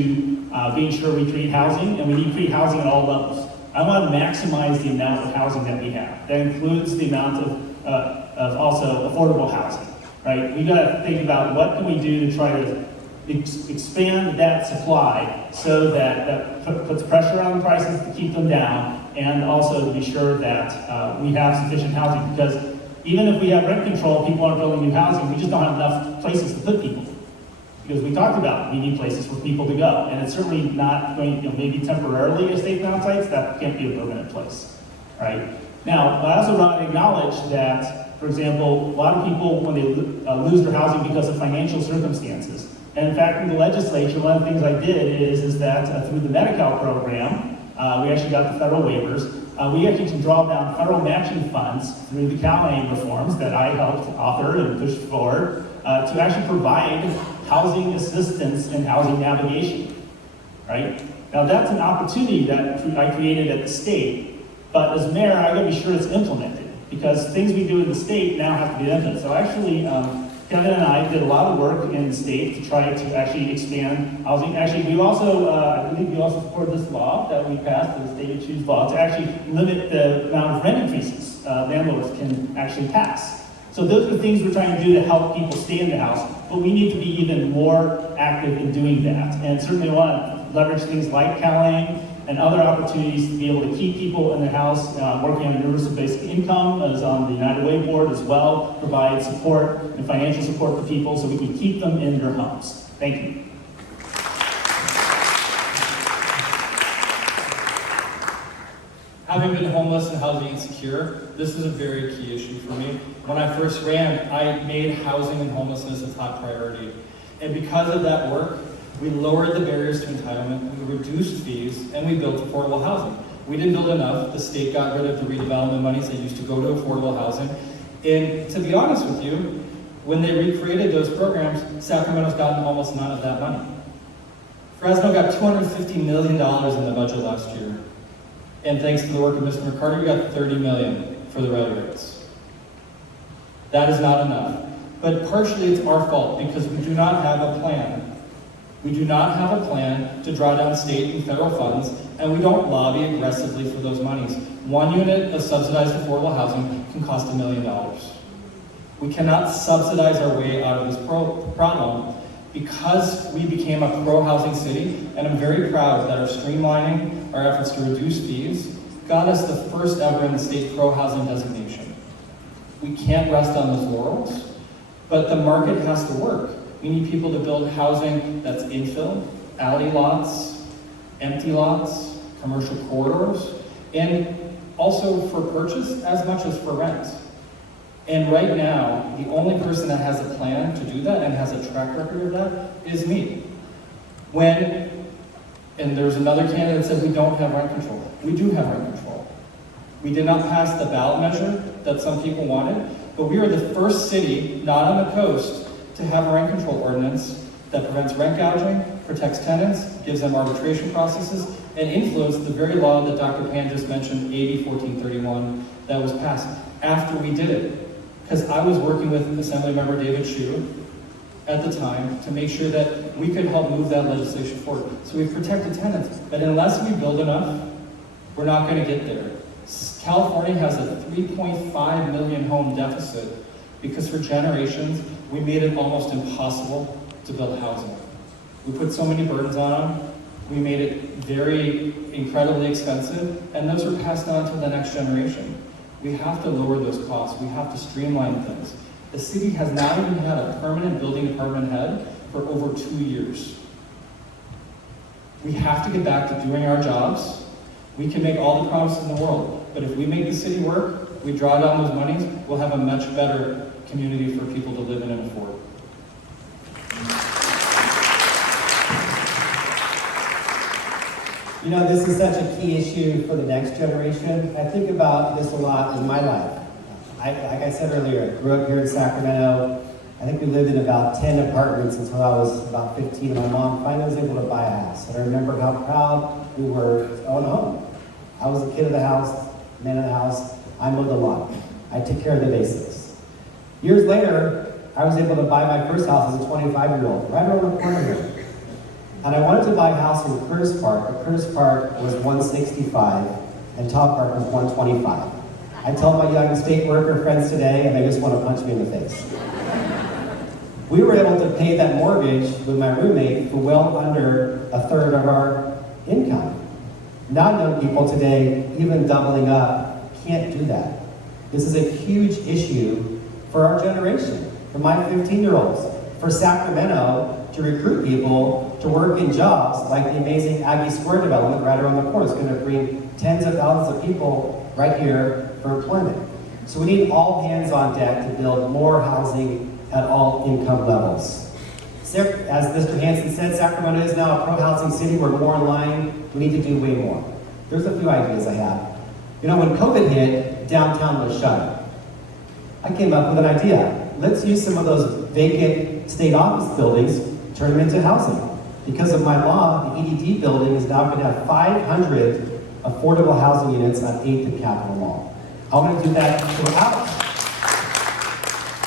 being sure we create housing, and we need to create housing at all levels. I want to maximize the amount of housing that we have. That includes the amount of also affordable housing, right? We got to think about what can we do to try to expand that supply so that puts pressure on the prices to keep them down, and also to be sure that we have sufficient housing, because even if we have rent control, people aren't building new housing, we just don't have enough places to put people. Because we talked about we need places for people to go, and it's certainly not going, maybe temporarily as state ground sites, that can't be a permanent place, right? Now, I also want to acknowledge that, for example, a lot of people, when they lose their housing because of financial circumstances, and in fact, in the legislature, one of the things I did is that through the Medi-Cal program, we actually got the federal waivers. We actually can draw down federal matching funds through the CalAIM reforms that I helped author and push forward to actually provide housing assistance and housing navigation, right? Now that's an opportunity that I created at the state, but as mayor, I gotta be sure it's implemented, because things we do in the state now have to be implemented. So actually, Kevin and I did a lot of work in the state to try to actually expand housing. Actually, we also, I believe we also support this law that we passed, the state of choose law, to actually limit the amount of rent increases landlords can actually pass. So those are things we're trying to do to help people stay in the house, but we need to be even more active in doing that. And certainly want to leverage things like CalAIM and other opportunities to be able to keep people in their house, working on universal basic income, as on the United Way board as well, provide support and financial support for people so we can keep them in their homes. Thank you. Having been homeless and housing insecure, this is a very key issue for me. When I first ran, I made housing and homelessness a top priority. And because of that work, we lowered the barriers to entitlement, we reduced fees, and we built affordable housing. We didn't build enough. The state got rid of the redevelopment monies that used to go to affordable housing. And to be honest with you, when they recreated those programs, Sacramento's gotten almost none of that money. Fresno got $250 million in the budget last year. And thanks to the work of Mr. McCarty, we got $30 million for the rail rates. That is not enough. But partially it's our fault because we do not have a plan. We do not have a plan to draw down state and federal funds, and we don't lobby aggressively for those monies. One unit of subsidized affordable housing can cost $1 million. We cannot subsidize our way out of this problem because we became a pro-housing city, and I'm very proud that our streamlining, our efforts to reduce fees, got us the first ever in the state pro-housing designation. We can't rest on those laurels, but the market has to work. We need people to build housing that's infill, alley lots, empty lots, commercial corridors, and also for purchase as much as for rent. And right now, the only person that has a plan to do that and has a track record of that is me. And there's another candidate that said we don't have rent control. We do have rent control. We did not pass the ballot measure that some people wanted, but we are the first city, not on the coast, to have a rent control ordinance that prevents rent gouging, protects tenants, gives them arbitration processes, and influenced the very law that Dr. Pan just mentioned, AB 1431, that was passed after we did it. Because I was working with Assemblymember David Hsu at the time to make sure that we could help move that legislation forward. So we've protected tenants, but unless we build enough, we're not going to get there. California has a 3.5 million home deficit because for generations, we made it almost impossible to build housing. We put so many burdens on them, we made it very incredibly expensive, and those are passed on to the next generation. We have to lower those costs, we have to streamline things. The city has not even had a permanent building department head for over 2 years. We have to get back to doing our jobs. We can make all the promises in the world, but if we make the city work, we draw down those monies, we'll have a much better community for people to live in and afford. You know, this is such a key issue for the next generation. I think about this a lot in my life. Like I said earlier, I grew up here in Sacramento. I think we lived in about 10 apartments until I was about 15. My mom finally was able to buy a house. And I remember how proud we were to own a home. I was a kid of the house, man of the house. I mowed the lawn. I took care of the basics. Years later, I was able to buy my first house as a 25-year-old, right around the corner here. And I wanted to buy a house in Curtis Park, but Curtis Park was 165 and Top Park was 125. I tell my young state worker friends today, and they just want to punch me in the face. We were able to pay that mortgage with my roommate for well under a third of our income. Now young people today, even doubling up, can't do that. This is a huge issue for our generation, for my 15-year-olds, for Sacramento to recruit people to work in jobs like the amazing Aggie Square development right around the corner. It's going to bring tens of thousands of people right here for employment. So we need all hands on deck to build more housing at all income levels. As Mr. Hansen said, Sacramento is now a pro-housing city. We're more in line. We need to do way more. There's a few ideas I have. You know, when COVID hit, downtown was shut. I came up with an idea. Let's use some of those vacant state office buildings, turn them into housing. Because of my law, the EDD building is now going to have 500 affordable housing units on 8th and Capitol Mall. I want to do that throughout.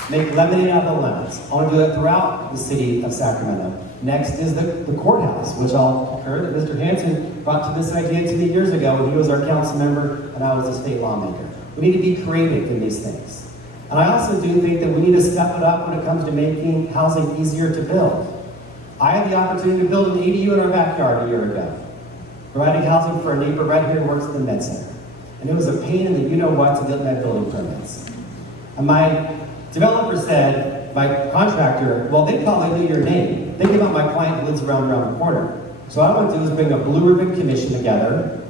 Make lemonade out of the lemons. I want to do that throughout the city of Sacramento. Next is the courthouse, which I'll concur that Mr. Hansen brought to this idea to me years ago when he was our council member and I was a state lawmaker. We need to be creative in these things. And I also do think that we need to step it up when it comes to making housing easier to build. I had the opportunity to build an ADU in our backyard a year ago, providing housing for a neighbor right here who works at the med center. And it was a pain in the you-know-what to get med building permits. And my developer said, my contractor, well, they probably knew your name. They came out my client who lives around the corner. So what I want to do is bring a blue ribbon commission together,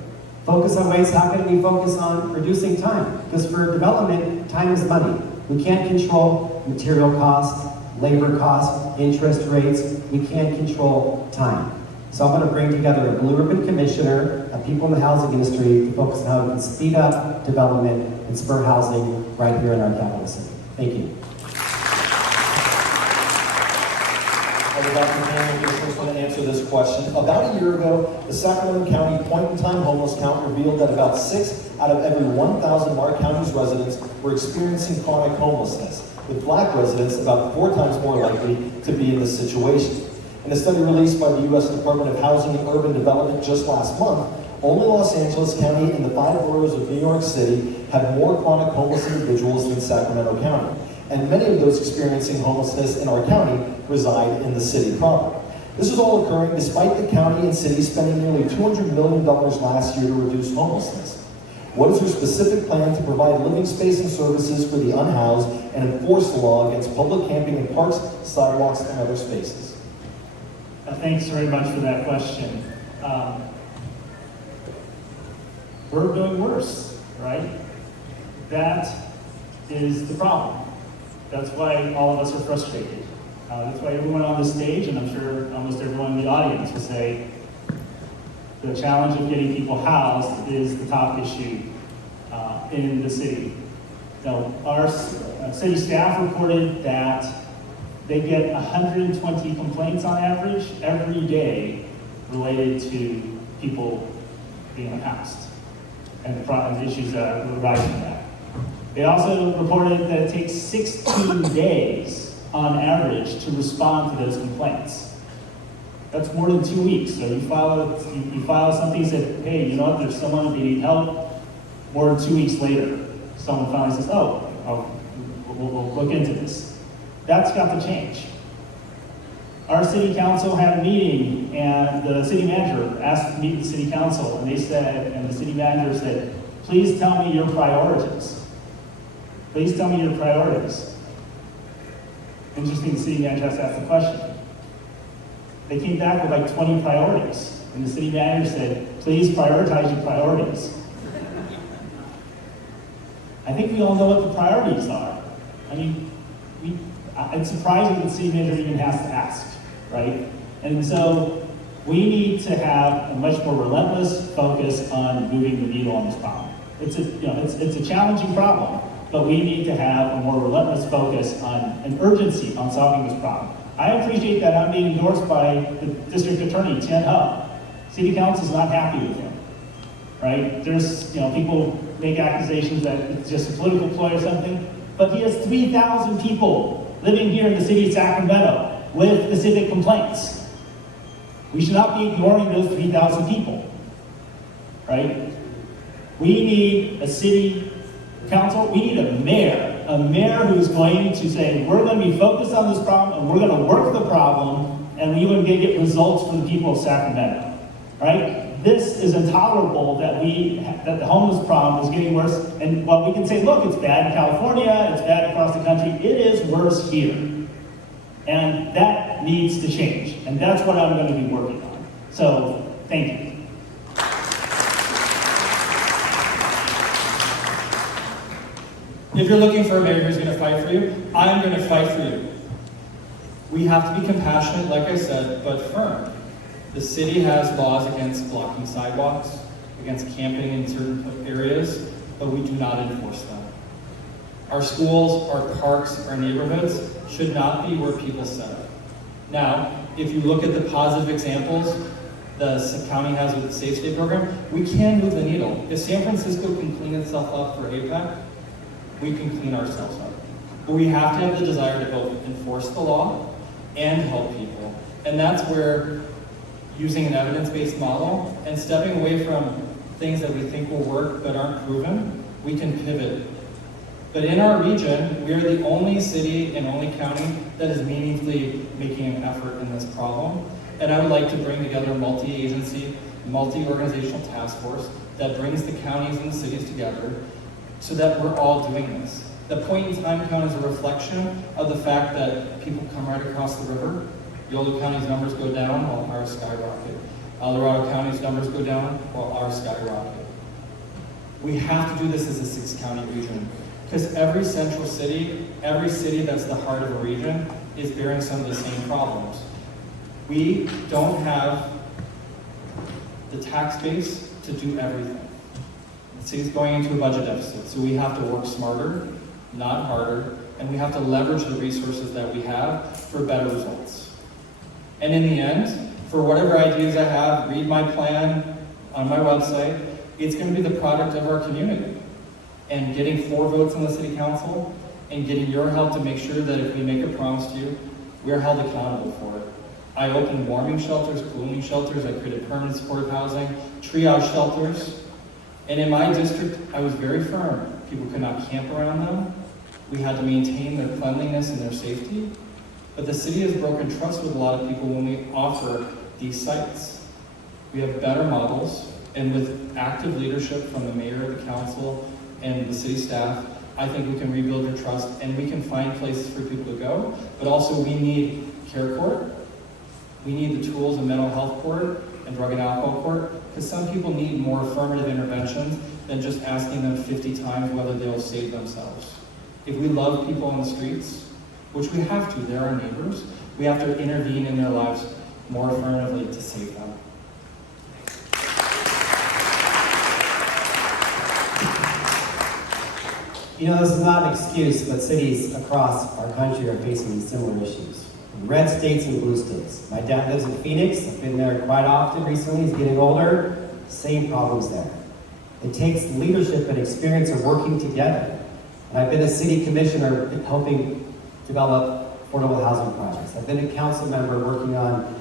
focus on ways, how can we focus on reducing time? Because for development, time is money. We can't control material costs, labor costs, interest rates. We can't control time. So I'm going to bring together a blue ribbon commissioner of people in the housing industry to focus on how we can speed up development and spur housing right here in our capital city. Thank you. Dr. Pan, you're the first one to answer this question. About a year ago, the Sacramento County point-in-time homeless count revealed that about 6 out of every 1,000 of our county's residents were experiencing chronic homelessness, with Black residents about 4 times more likely to be in this situation. In a study released by the U.S. Department of Housing and Urban Development just last month, only Los Angeles County and the 5 boroughs of New York City have more chronic homeless individuals than Sacramento County. And many of those experiencing homelessness in our county reside in the city proper. This is all occurring despite the county and city spending nearly $200 million last year to reduce homelessness. What is your specific plan to provide living space and services for the unhoused and enforce the law against public camping in parks, sidewalks, and other spaces? Thanks very much for that question. We're doing worse, right? That is the problem. That's why all of us are frustrated. That's why everyone on the stage, and I'm sure almost everyone in the audience, will say the challenge of getting people housed is the top issue in the city. Now, our city staff reported that they get 120 complaints on average every day related to people being unhoused and the issues that were arising from that. They also reported that it takes 16 days on average to respond to those complaints. That's more than 2 weeks. So you file something and say, hey, you know what, there's someone that need help. More than 2 weeks later, someone finally says, oh, we'll look into this. That's got to change. Our city council had a meeting, and the city manager asked to meet the city council, and the city manager said, please tell me your priorities. Please tell me your priorities. Interesting, the city manager has to ask the question. They came back with like 20 priorities, and the city manager said, please prioritize your priorities. I think we all know what the priorities are. I mean, it's surprising that the city manager even has to ask, right? And so we need to have a much more relentless focus on moving the needle on this problem. It's a challenging problem, but we need to have a more relentless focus on an urgency on solving this problem. I appreciate that I'm being endorsed by the district attorney, Tahoe. City council's not happy with him, right? There's, people make accusations that it's just a political ploy or something, but he has 3,000 people living here in the city of Sacramento with specific complaints. We should not be ignoring those 3,000 people, right? We need a city council, we need a mayor who's going to say, we're going to be focused on this problem and we're going to work the problem and we're going to get results for the people of Sacramento, right? This is intolerable that the homeless problem is getting worse. And while we can say, look, it's bad in California, it's bad across the country, it is worse here. And that needs to change. And that's what I'm going to be working on. So, thank you. If you're looking for a mayor who's going to fight for you, I'm going to fight for you. We have to be compassionate, like I said, but firm. The city has laws against blocking sidewalks, against camping in certain areas, but we do not enforce them. Our schools, our parks, our neighborhoods should not be where people set up. Now, if you look at the positive examples the county has with the Safe State program, we can move the needle. If San Francisco can clean itself up for APEC, we can clean ourselves up. But we have to have the desire to both enforce the law and help people. And that's where using an evidence-based model and stepping away from things that we think will work but aren't proven, we can pivot. But in our region, we are the only city and only county that is meaningfully making an effort in this problem. And I would like to bring together a multi-agency, multi-organizational task force that brings the counties and the cities together so that we're all doing this. The point in time count is a reflection of the fact that people come right across the river. Yolo County's numbers go down while ours skyrocket. El Dorado County's numbers go down while ours skyrocket. We have to do this as a 6-county region because every central city, every city that's the heart of a region is bearing some of the same problems. We don't have the tax base to do everything. The city's going into a budget deficit, so we have to work smarter, not harder, and we have to leverage the resources that we have for better results. And in the end, for whatever ideas I have, read my plan on my website, it's going to be the product of our community. And getting 4 votes on the city council and getting your help to make sure that if we make a promise to you, we're held accountable for it. I opened warming shelters, cooling shelters, I created permanent supportive housing, triage shelters. And in my district, I was very firm. People could not camp around them. We had to maintain their cleanliness and their safety. But the city has broken trust with a lot of people when we offer these sites. We have better models, and with active leadership from the mayor, the council, and the city staff, I think we can rebuild their trust and we can find places for people to go. But also we need care court. We need the tools of mental health court and drug and alcohol court, because some people need more affirmative interventions than just asking them 50 times whether they'll save themselves. If we love people on the streets, which we have to, they're our neighbors, we have to intervene in their lives more affirmatively to save them. You know, this is not an excuse, but cities across our country are facing these similar issues. Red states and blue states. My dad lives in Phoenix. I've been there quite often recently. He's getting older. Same problems there. It takes leadership and experience of working together. And I've been a city commissioner helping develop affordable housing projects. I've been a council member working on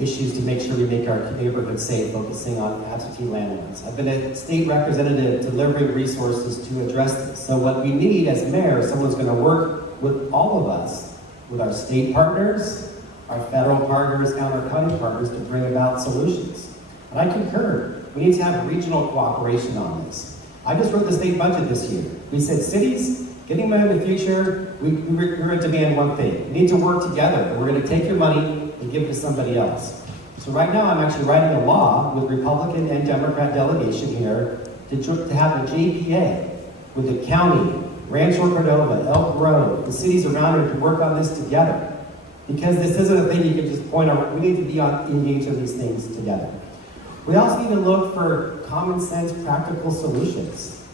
issues to make sure we make our neighborhoods safe, focusing on absentee landlords. I've been a state representative delivering resources to address this. So what we need as mayor is someone's gonna work with all of us, with our state partners, our federal partners, and our county partners to bring about solutions. And I concur, we need to have regional cooperation on this. I just wrote the state budget this year. We said cities, getting money in the future, we're gonna demand one thing. We need to work together. We're gonna take your money and give it to somebody else. So right now I'm actually writing a law with Republican and Democrat delegation here to have a JPA with the county, Rancho Cordova, Elk Grove, the cities around here to work on this together. Because this isn't a thing you can just point out. We need to be engaged in these things together. We also need to look for common sense, practical solutions.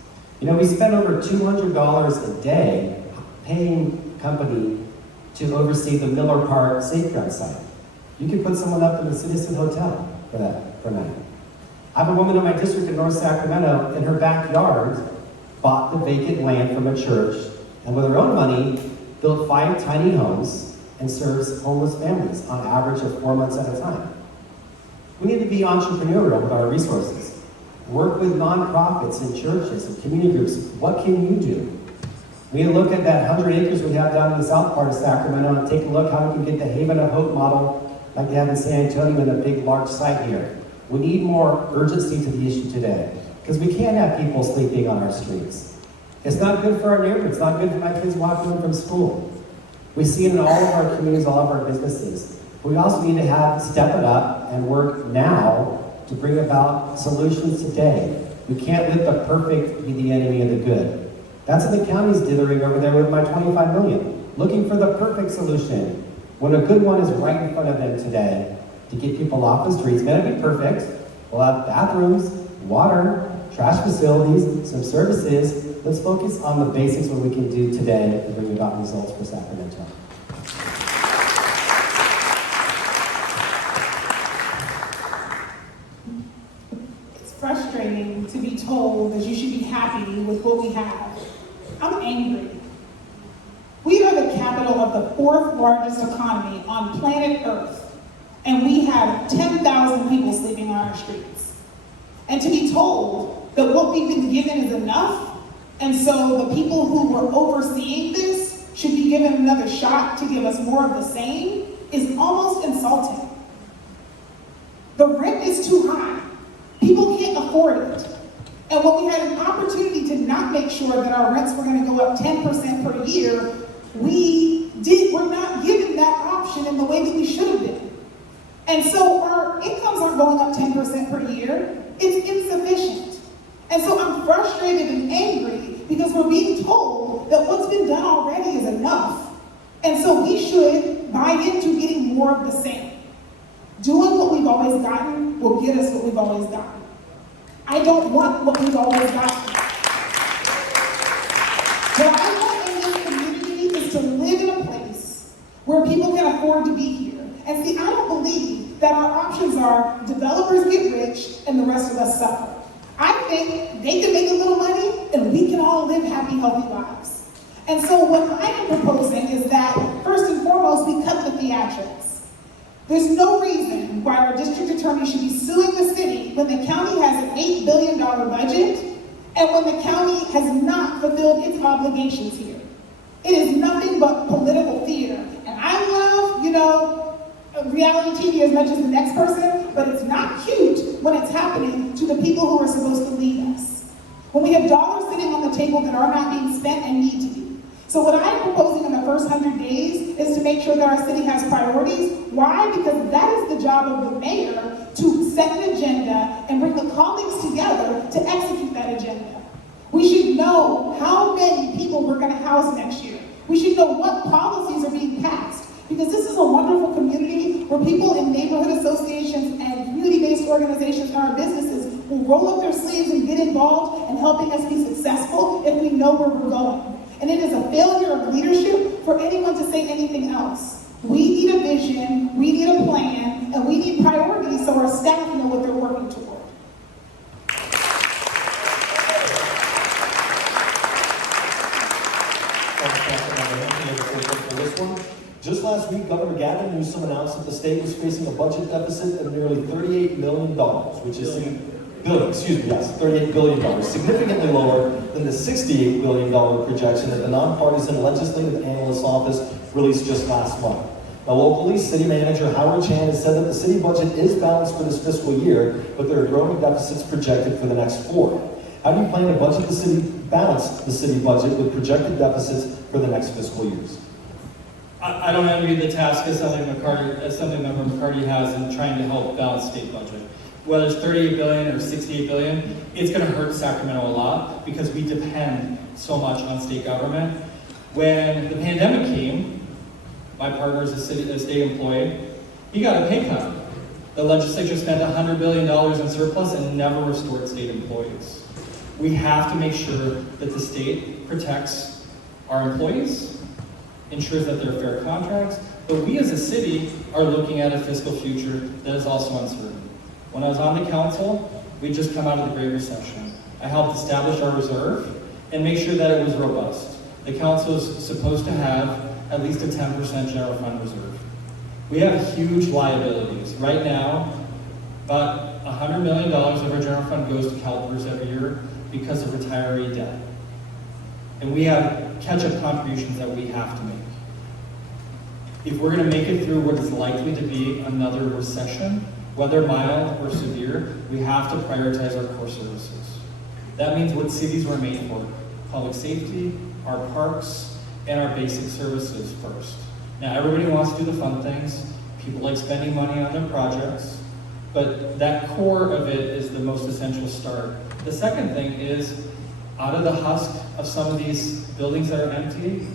You know, we spend over $200 a day paying a company to oversee the Miller Park Safeground site. You could put someone up in the Citizen Hotel for that, for a night. I have a woman in my district in North Sacramento, in her backyard, bought the vacant land from a church, and with her own money, built 5 tiny homes and serves homeless families on average of 4 months at a time. We need to be entrepreneurial with our resources. Work with nonprofits and churches and community groups. What can you do? We need to look at that 100 acres we have down in the south part of Sacramento and take a look how we can get the Haven of Hope model like they have in San Antonio in a big, large site here. We need more urgency to the issue today because we can't have people sleeping on our streets. It's not good for our neighborhood. It's not good for my kids walking home from school. We see it in all of our communities, all of our businesses. We also need to step it up and work now to bring about solutions today. We can't let the perfect be the enemy of the good. That's what the county's dithering over there with my $25 million, looking for the perfect solution, when a good one is right in front of them today to get people off the streets. May not be perfect. We'll have bathrooms, water, trash facilities, some services. Let's focus on the basics, what we can do today to bring about results for Sacramento. It's frustrating to be told that you should be happy with what we have. I'm angry. We are the capital of the 4th largest economy on planet Earth, and we have 10,000 people sleeping on our streets. And to be told that what we've been given is enough, and so the people who were overseeing this should be given another shot to give us more of the same, is almost insulting. The rent is too high. People can't afford it. And when we had an opportunity to not make sure that our rents were going to go up 10% per year, we're not given that option in the way that we should have been. And so our incomes aren't going up 10% per year. It's insufficient. And so I'm frustrated and angry because we're being told that what's been done already is enough. And so we should buy into getting more of the same. Doing what we've always gotten will get us what we've always gotten. I don't want what we've always gotten. What I want in this community is to live in a place where people can afford to be here. And see, I don't believe that our options are developers get rich and the rest of us suffer. I think they can make a little money and we can all live happy, healthy lives. And so what I am proposing is that, first and foremost, we cut the theatrics. There's no reason why our district attorney should be suing the city when the county has an $8 billion budget and when the county has not fulfilled its obligations here. It is nothing but political theater. And I love, reality TV as much as the next person, but it's not cute when it's happening to the people who are supposed to lead us. When we have dollars sitting on the table that are not being spent and need to be. So what I'm proposing in the first 100 days is to make sure that our city has priorities. Why? Because that is the job of the mayor, to set an agenda and bring the colleagues together to execute that agenda. We should know how many people we're going to house next year. We should know what policies are being passed. Because this is a wonderful community where people in neighborhood associations and community-based organizations and our businesses will roll up their sleeves and get involved in helping us be successful if we know where we're going. And it is a failure of leadership for anyone to say anything else. We need a vision, we need a plan, and we need priorities so our staff know what they're working toward. For this one. Just last week, Governor Gavin Newsom announced that the state was facing a budget deficit of nearly $38 million, which is $38 billion, significantly lower than the $68 billion projection that the nonpartisan Legislative Analyst's Office released just last month. Now, locally, City Manager Howard Chan has said that the city budget is balanced for this fiscal year, but there are growing deficits projected for the next 4. How do you plan to balance the city budget with projected deficits for the next fiscal years? I don't envy the task Assemblymember McCarty has in trying to help balance state budget. Whether it's $38 billion or $68 billion, it's going to hurt Sacramento a lot because we depend so much on state government. When the pandemic came, my partner is a state employee, he got a pay cut. The legislature spent $100 billion in surplus and never restored state employees. We have to make sure that the state protects our employees, ensures that there are fair contracts, but we as a city are looking at a fiscal future that is also uncertain. When I was on the council, we'd just come out of the Great Recession. I helped establish our reserve and make sure that it was robust. The council is supposed to have at least a 10% general fund reserve. We have huge liabilities. Right now, about $100 million of our general fund goes to CalPERS every year because of retiree debt. And we have catch-up contributions that we have to make. If we're going to make it through what is likely to be another recession, whether mild or severe, we have to prioritize our core services. That means what cities were made for: public safety, our parks, and our basic services first. Now, everybody wants to do the fun things. People like spending money on their projects, but that core of it is the most essential start. The second thing is, out of the husk of some of these buildings that are empty,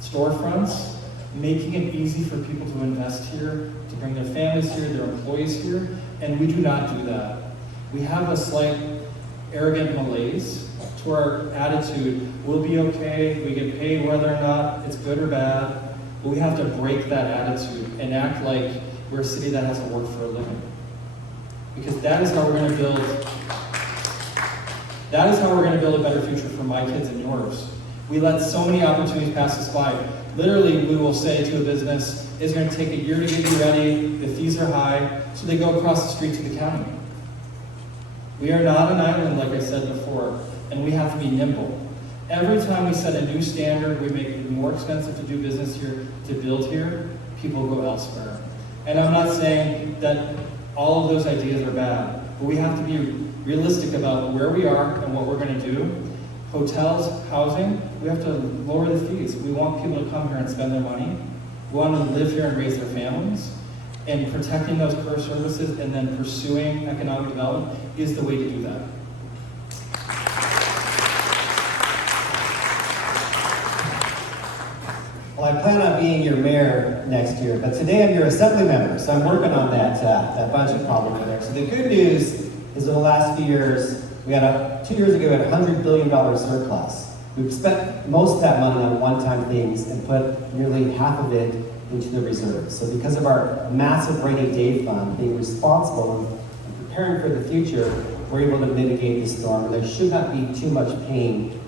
storefronts, making it easy for people to invest here, to bring their families here, their employees here, and we do not do that. We have a slight arrogant malaise to our attitude. We'll be okay, we get paid whether or not it's good or bad, but we have to break that attitude and act like we're a city that has to work for a living. Because that is how we're going to build a better future for my kids and yours. We let so many opportunities pass us by. Literally, we will say to a business, it's going to take a year to get you ready, the fees are high, so they go across the street to the county. We are not an island, like I said before, and we have to be nimble. Every time we set a new standard, we make it more expensive to do business here, to build here, people go elsewhere. And I'm not saying that all of those ideas are bad, but we have to be realistic about where we are and what we're going to do. Hotels, housing, we have to lower the fees. We want people to come here and spend their money. We want them to live here and raise their families. And protecting those core services and then pursuing economic development is the way to do that. Well, I plan on being your mayor next year, but today I'm your assembly member, so I'm working on that budget problem over there. So the good news is in the last few years, 2 years ago, we had a $100 billion surplus. We've spent most of that money on one-time things and put nearly half of it into the reserves. So because of our massive rainy day fund, being responsible and preparing for the future, we're able to mitigate the storm. And there should not be too much pain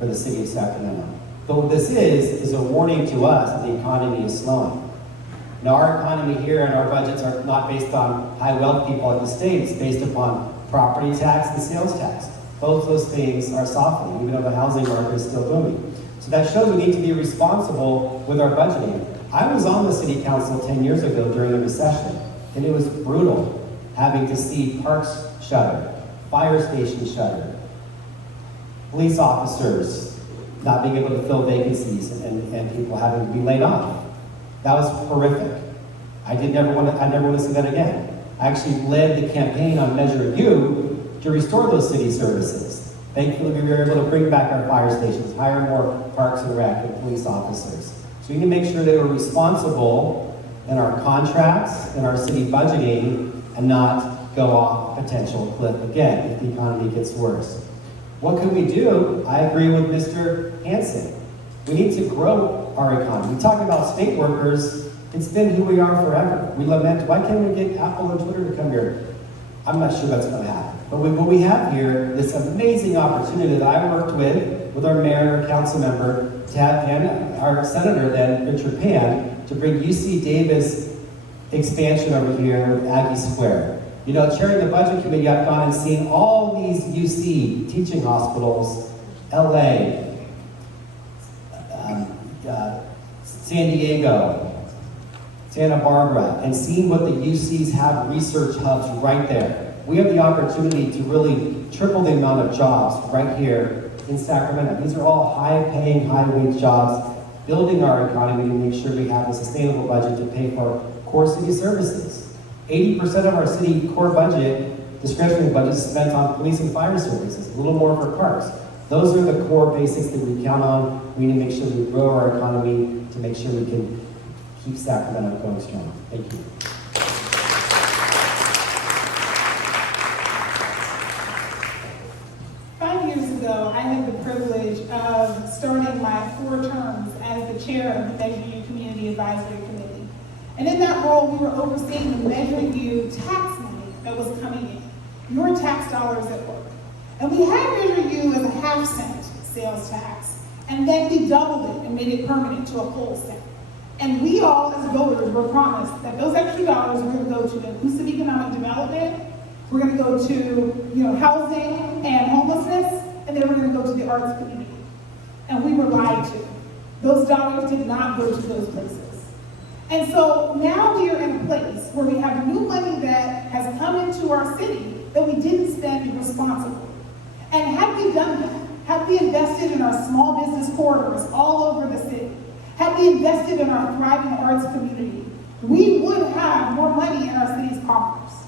for the city of Sacramento. But what this is a warning to us that the economy is slowing. Now, our economy here and our budgets are not based on high wealth people in the state. It's based upon property tax and sales tax. Both those things are softening, even though the housing market is still booming. So that shows we need to be responsible with our budgeting. I was on the city council 10 years ago during the recession, and it was brutal having to see parks shutter, fire stations shutter, police officers not being able to fill vacancies and people having to be laid off. That was horrific. I never want to see that again. I actually led the campaign on Measure U to restore those city services. Thankfully, we were able to bring back our fire stations, hire more parks and rec and police officers. So we need to make sure they were responsible in our contracts and our city budgeting and not go off potential cliff again if the economy gets worse. What can we do? I agree with Mr. Hansen. We need to grow our economy. We talk about state workers. It's been who we are forever. We lament, why can't we get Apple and Twitter to come here? I'm not sure that's going to happen. But what we have here, this amazing opportunity that I worked with our mayor, council member, to have, and our senator then, Richard Pan, to bring UC Davis expansion over here with Aggie Square. You know, chairing the budget committee, I've gone and seen all these UC teaching hospitals, LA, San Diego, Santa Barbara, and seeing what the UCs have research hubs right there. We have the opportunity to really triple the amount of jobs right here in Sacramento. These are all high-paying, high-wage jobs, building our economy to make sure we have a sustainable budget to pay for core city services. 80% of our city core budget, discretionary budget, is spent on police and fire services, a little more for parks. Those are the core basics that we count on. We need to make sure we grow our economy to make sure we can keep Sacramento going strong. Thank you. I had the privilege of starting my 4 terms as the chair of the Measure U Community Advisory Committee. And in that role, we were overseeing the Measure U tax money that was coming in, your tax dollars at work. And we had Measure U as a half-cent sales tax, and then we doubled it and made it permanent to a full cent. And we all, as voters, were promised that those extra dollars were going to go to inclusive economic development, we're going to go to housing and homelessness, and they were going to go to the arts community. And we were lied to. Those dollars did not go to those places. And so now we are in a place where we have new money that has come into our city that we didn't spend responsibly. And had we done that, had we invested in our small business corridors all over the city, had we invested in our thriving arts community, we would have more money in our city's coffers.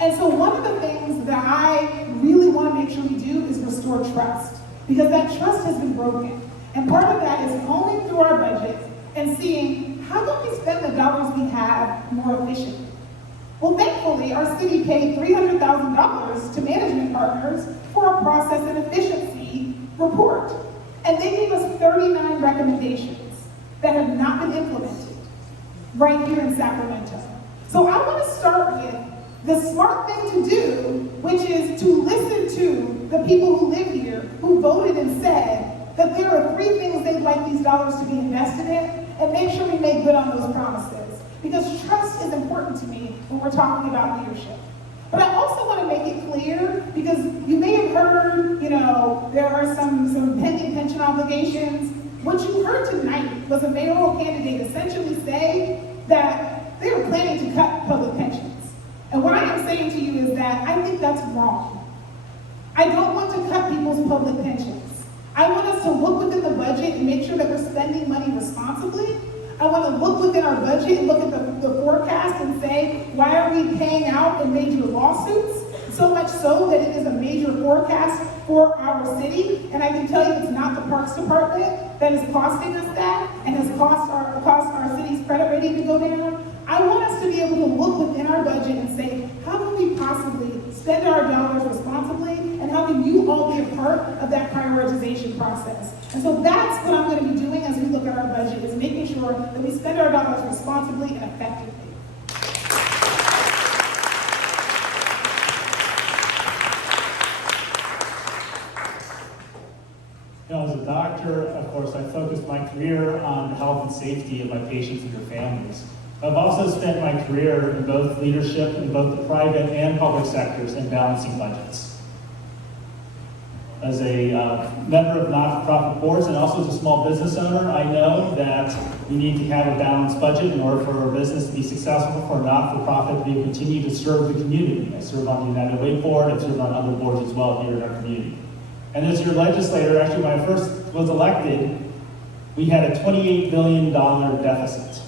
And so one of the things that I really want to make sure we do is restore trust, because that trust has been broken. And part of that is combing through our budget and seeing how can we spend the dollars we have more efficiently. Well, thankfully, our city paid $300,000 to management partners for a process and efficiency report. And they gave us 39 recommendations that have not been implemented right here in Sacramento. So I want to start with the smart thing to do, which is to listen to the people who live here, who voted and said that there are 3 things they'd like these dollars to be invested in, and make sure we make good on those promises. Because trust is important to me when we're talking about leadership. But I also want to make it clear, because you may have heard, there are some pending pension obligations. What you heard tonight was a mayoral candidate essentially say that they were planning to cut public pensions. And what I am saying to you is that I think that's wrong. I don't want to cut people's public pensions. I want us to look within the budget and make sure that we're spending money responsibly. I want to look within our budget and look at the forecast and say, why are we paying out in major lawsuits? So much so that it is a major forecast for our city. And I can tell you it's not the Parks Department that is costing us that and has caused our city's credit rating to go down. I want us to be able to look within our budget and say, how can we possibly spend our dollars responsibly, and how can you all be a part of that prioritization process? And so that's what I'm going to be doing as we look at our budget, is making sure that we spend our dollars responsibly and effectively. As a doctor, of course, I focused my career on the health and safety of my patients and their families. I've also spent my career in both leadership in both the private and public sectors and balancing budgets. As a member of not-for-profit boards and also as a small business owner, I know that we need to have a balanced budget in order for our business to be successful, for a not-for-profit to be able to continue to serve the community. I serve on the United Way Board, I've served on other boards as well here in our community. And as your legislator, actually when I first was elected, we had a $28 billion deficit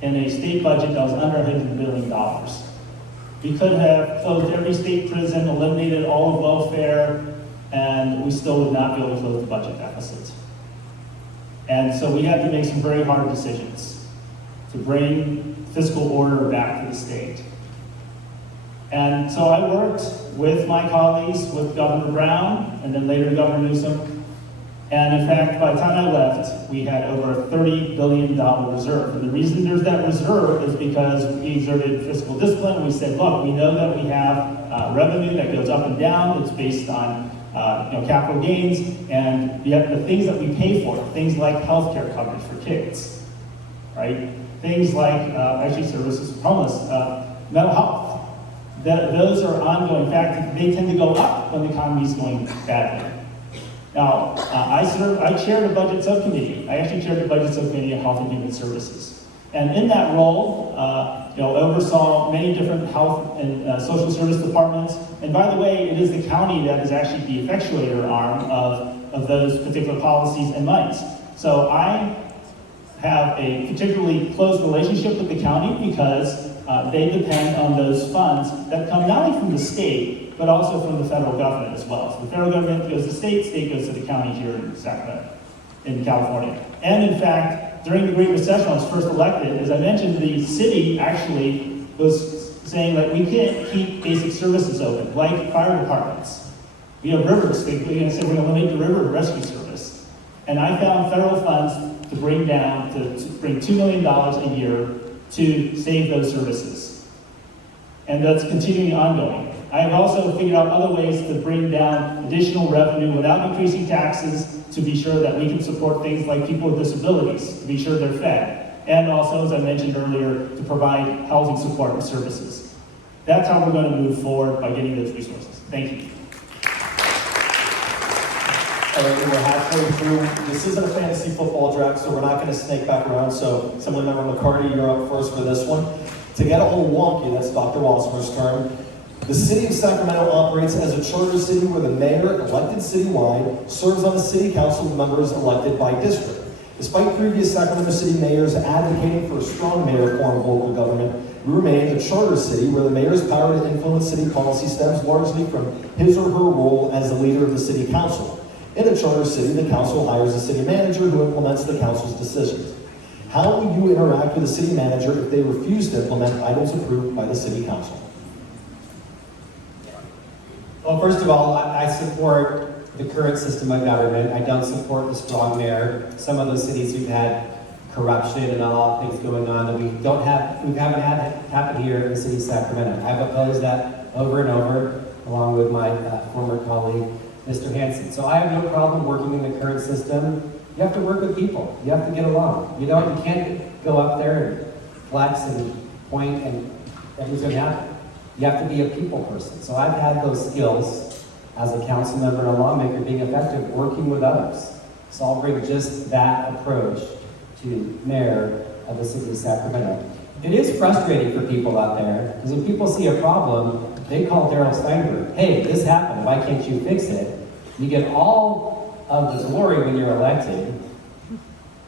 in a state budget that was under $100 billion. We could have closed every state prison, eliminated all of welfare, and we still would not be able to close the budget deficit. And so we had to make some very hard decisions to bring fiscal order back to the state. And so I worked with my colleagues, with Governor Brown, and then later Governor Newsom. And in fact, by the time I left, we had over a $30 billion reserve. And the reason there's that reserve is because we exerted fiscal discipline. We said, look, we know that we have revenue that goes up and down. It's based on capital gains, and yet the things that we pay for, things like healthcare coverage for kids, right? Things like actually services for homeless, mental health. Those are ongoing. In fact, they tend to go up when the economy is going badly. Now, I chaired a budget subcommittee. I actually chaired the budget subcommittee of Health and Human Services. And in that role, oversaw many different health and social service departments. And by the way, it is the county that is actually the effectuator arm of those particular policies and monies. So I have a particularly close relationship with the county because they depend on those funds that come not only from the state, but also from the federal government as well. So the federal government goes to the state goes to the county here in Sacramento, in California. And in fact, during the Great Recession, when I was first elected, as I mentioned, the city actually was saying that we can't keep basic services open, like fire departments. We have rivers, we're going to say we're going to eliminate the river rescue service. And I found federal funds to bring down, to bring $2 million a year to save those services. And that's continuing ongoing. I have also figured out other ways to bring down additional revenue without increasing taxes to be sure that we can support things like people with disabilities, to be sure they're fed. And also, as I mentioned earlier, to provide housing support and services. That's how we're going to move forward by getting those resources. Thank you. All right, we're halfway through. This isn't a fantasy football draft, so we're not going to snake back around. So, Assemblymember McCarty, you're up first for this one. To get a little wonky, that's Dr. Wassmer's term. The city of Sacramento operates as a charter city where the mayor, elected citywide, serves on the city council with members elected by district. Despite previous Sacramento city mayors advocating for a strong mayor form of local government, we remain a charter city where the mayor's power to influence city policy stems largely from his or her role as the leader of the city council. In a charter city, the council hires a city manager who implements the council's decisions. How will you interact with the city manager if they refuse to implement items approved by the city council? Well, first of all, I support the current system of government. I don't support the strong mayor. Some of those cities who've had corruption and a lot of things going on that we haven't had happen here in the city of Sacramento. I've opposed that over and over, along with my former colleague, Mr. Hansen. So I have no problem working in the current system. You have to work with people. You have to get along. You can't go up there and flex and point and everything's going to happen. You have to be a people person. So I've had those skills as a council member and a lawmaker, being effective, working with others. So I'll bring just that approach to mayor of the city of Sacramento. It is frustrating for people out there, because when people see a problem, they call Daryl Steinberg, hey, this happened, why can't you fix it? You get all of the glory when you're elected,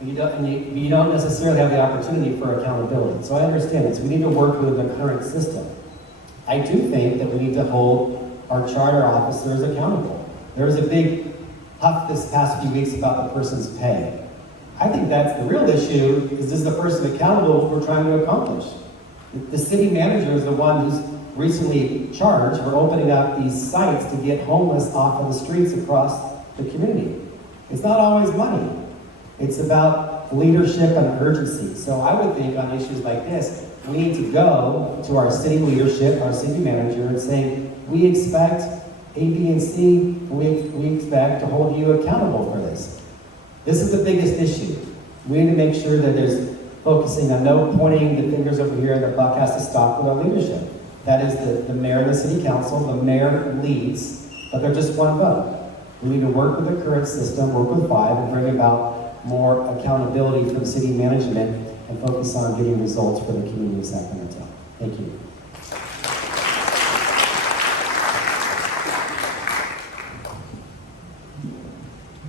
you don't necessarily have the opportunity for accountability. So I understand it. So we need to work with the current system. I do think that we need to hold our charter officers accountable. There was a big huff this past few weeks about the person's pay. I think that's the real issue, is the person accountable for what we're trying to accomplish? The city manager is the one who's recently charged for opening up these sites to get homeless off of the streets across the community. It's not always money. It's about leadership and urgency. So I would think on issues like this, we need to go to our city leadership, our city manager, and say, we expect A, B, and C, we expect to hold you accountable for this. This is the biggest issue. We need to make sure that there's focusing on no pointing the fingers over here and the buck has to stop with our leadership. That is the mayor and the city council. The mayor leads, but they're just one vote. We need to work with the current system, work with five, and bring about more accountability from city management and focus on getting results for the community of Sacramento. Thank you.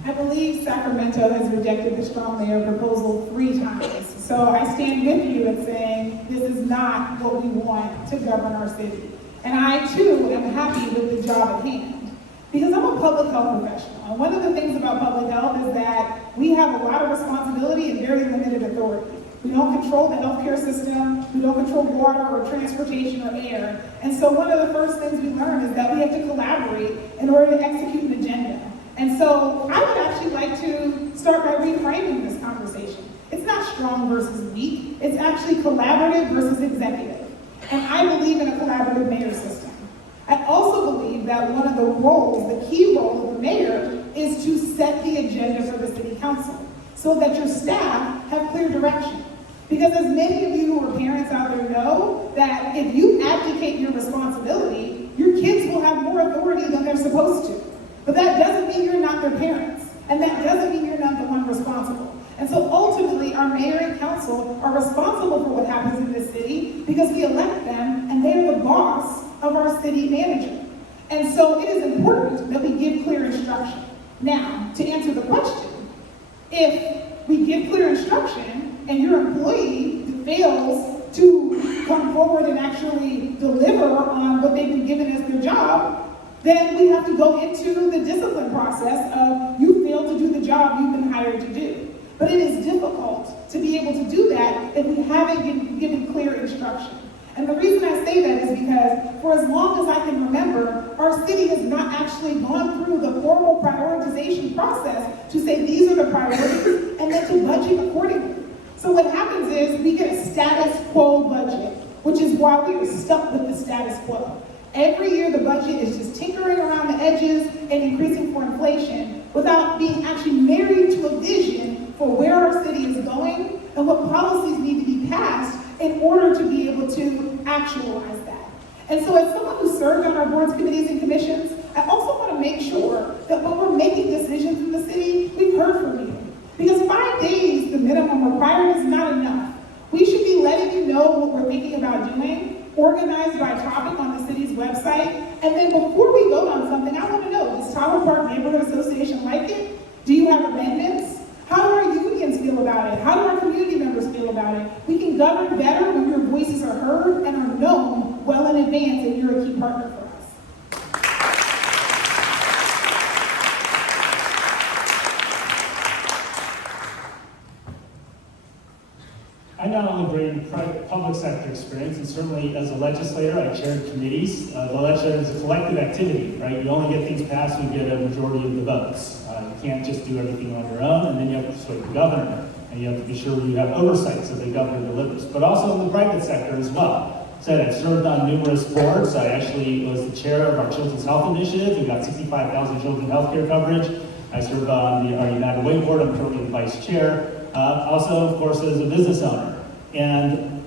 I believe Sacramento has rejected the strong mayor proposal 3 times. So I stand with you in saying this is not what we want to govern our city. And I too am happy with the job at hand, because I'm a public health professional. And one of the things about public health is that we have a lot of responsibility and very limited authority. We don't control the healthcare system. We don't control water or transportation or air. And so one of the first things we learn is that we have to collaborate in order to execute an agenda. And so I would actually like to start by reframing this conversation. It's not strong versus weak. It's actually collaborative versus executive. And I believe in a collaborative mayor system. I also believe that one of the roles, the key role of the mayor, is to set the agenda for the city council so that your staff have clear direction. Because as many of you who are parents out there know, that if you abdicate your responsibility, your kids will have more authority than they're supposed to. But that doesn't mean you're not their parents. And that doesn't mean you're not the one responsible. And so ultimately, our mayor and council are responsible for what happens in this city because we elect them and they're the boss of our city manager. And so it is important that we give clear instruction. Now, to answer the question, if we give clear instruction and your employee fails to come forward and actually deliver on what they've been given as their job, then we have to go into the discipline process of you failed to do the job you've been hired to do. But it is difficult to be able to do that if we haven't given clear instruction. And the reason I say that is because for as long as I can remember, our city has not actually gone through the formal prioritization process to say these are the priorities and then to budget accordingly. So what happens is we get a status quo budget, which is why we are stuck with the status quo. Every year the budget is just tinkering around the edges and increasing for inflation without being actually married to a vision for where our city is going and what policies need to be passed in order to be able to actualize that. And so as someone who served on our boards, committees, and commissions, I also want to make sure that when we're making decisions in the city, we've heard from you. Because 5 days, the minimum required, is not enough. We should be letting you know what we're thinking about doing, organized by topic on the city's website, and then before we vote on something, I want to know, does Tahoe Park Neighborhood Association like it? Do you have amendments? How do our unions feel about it? How do our community members feel about it? We can govern better when your voices are heard and are known well in advance, and you're a key partner for us. I not only bring public sector experience, and certainly as a legislator, I chaired committees. The legislature is a collective activity, right? You only get things passed when you get a majority of the votes. You can't just do everything on your own, and then you have to persuade the governor, and you have to be sure you have oversight so the governor delivers. But also in the private sector as well. So I've served on numerous boards. I actually was the chair of our Children's Health Initiative. We've got 65,000 children health care coverage. I served on our United Way board. I'm currently the vice chair. Also, of course, as a business owner. And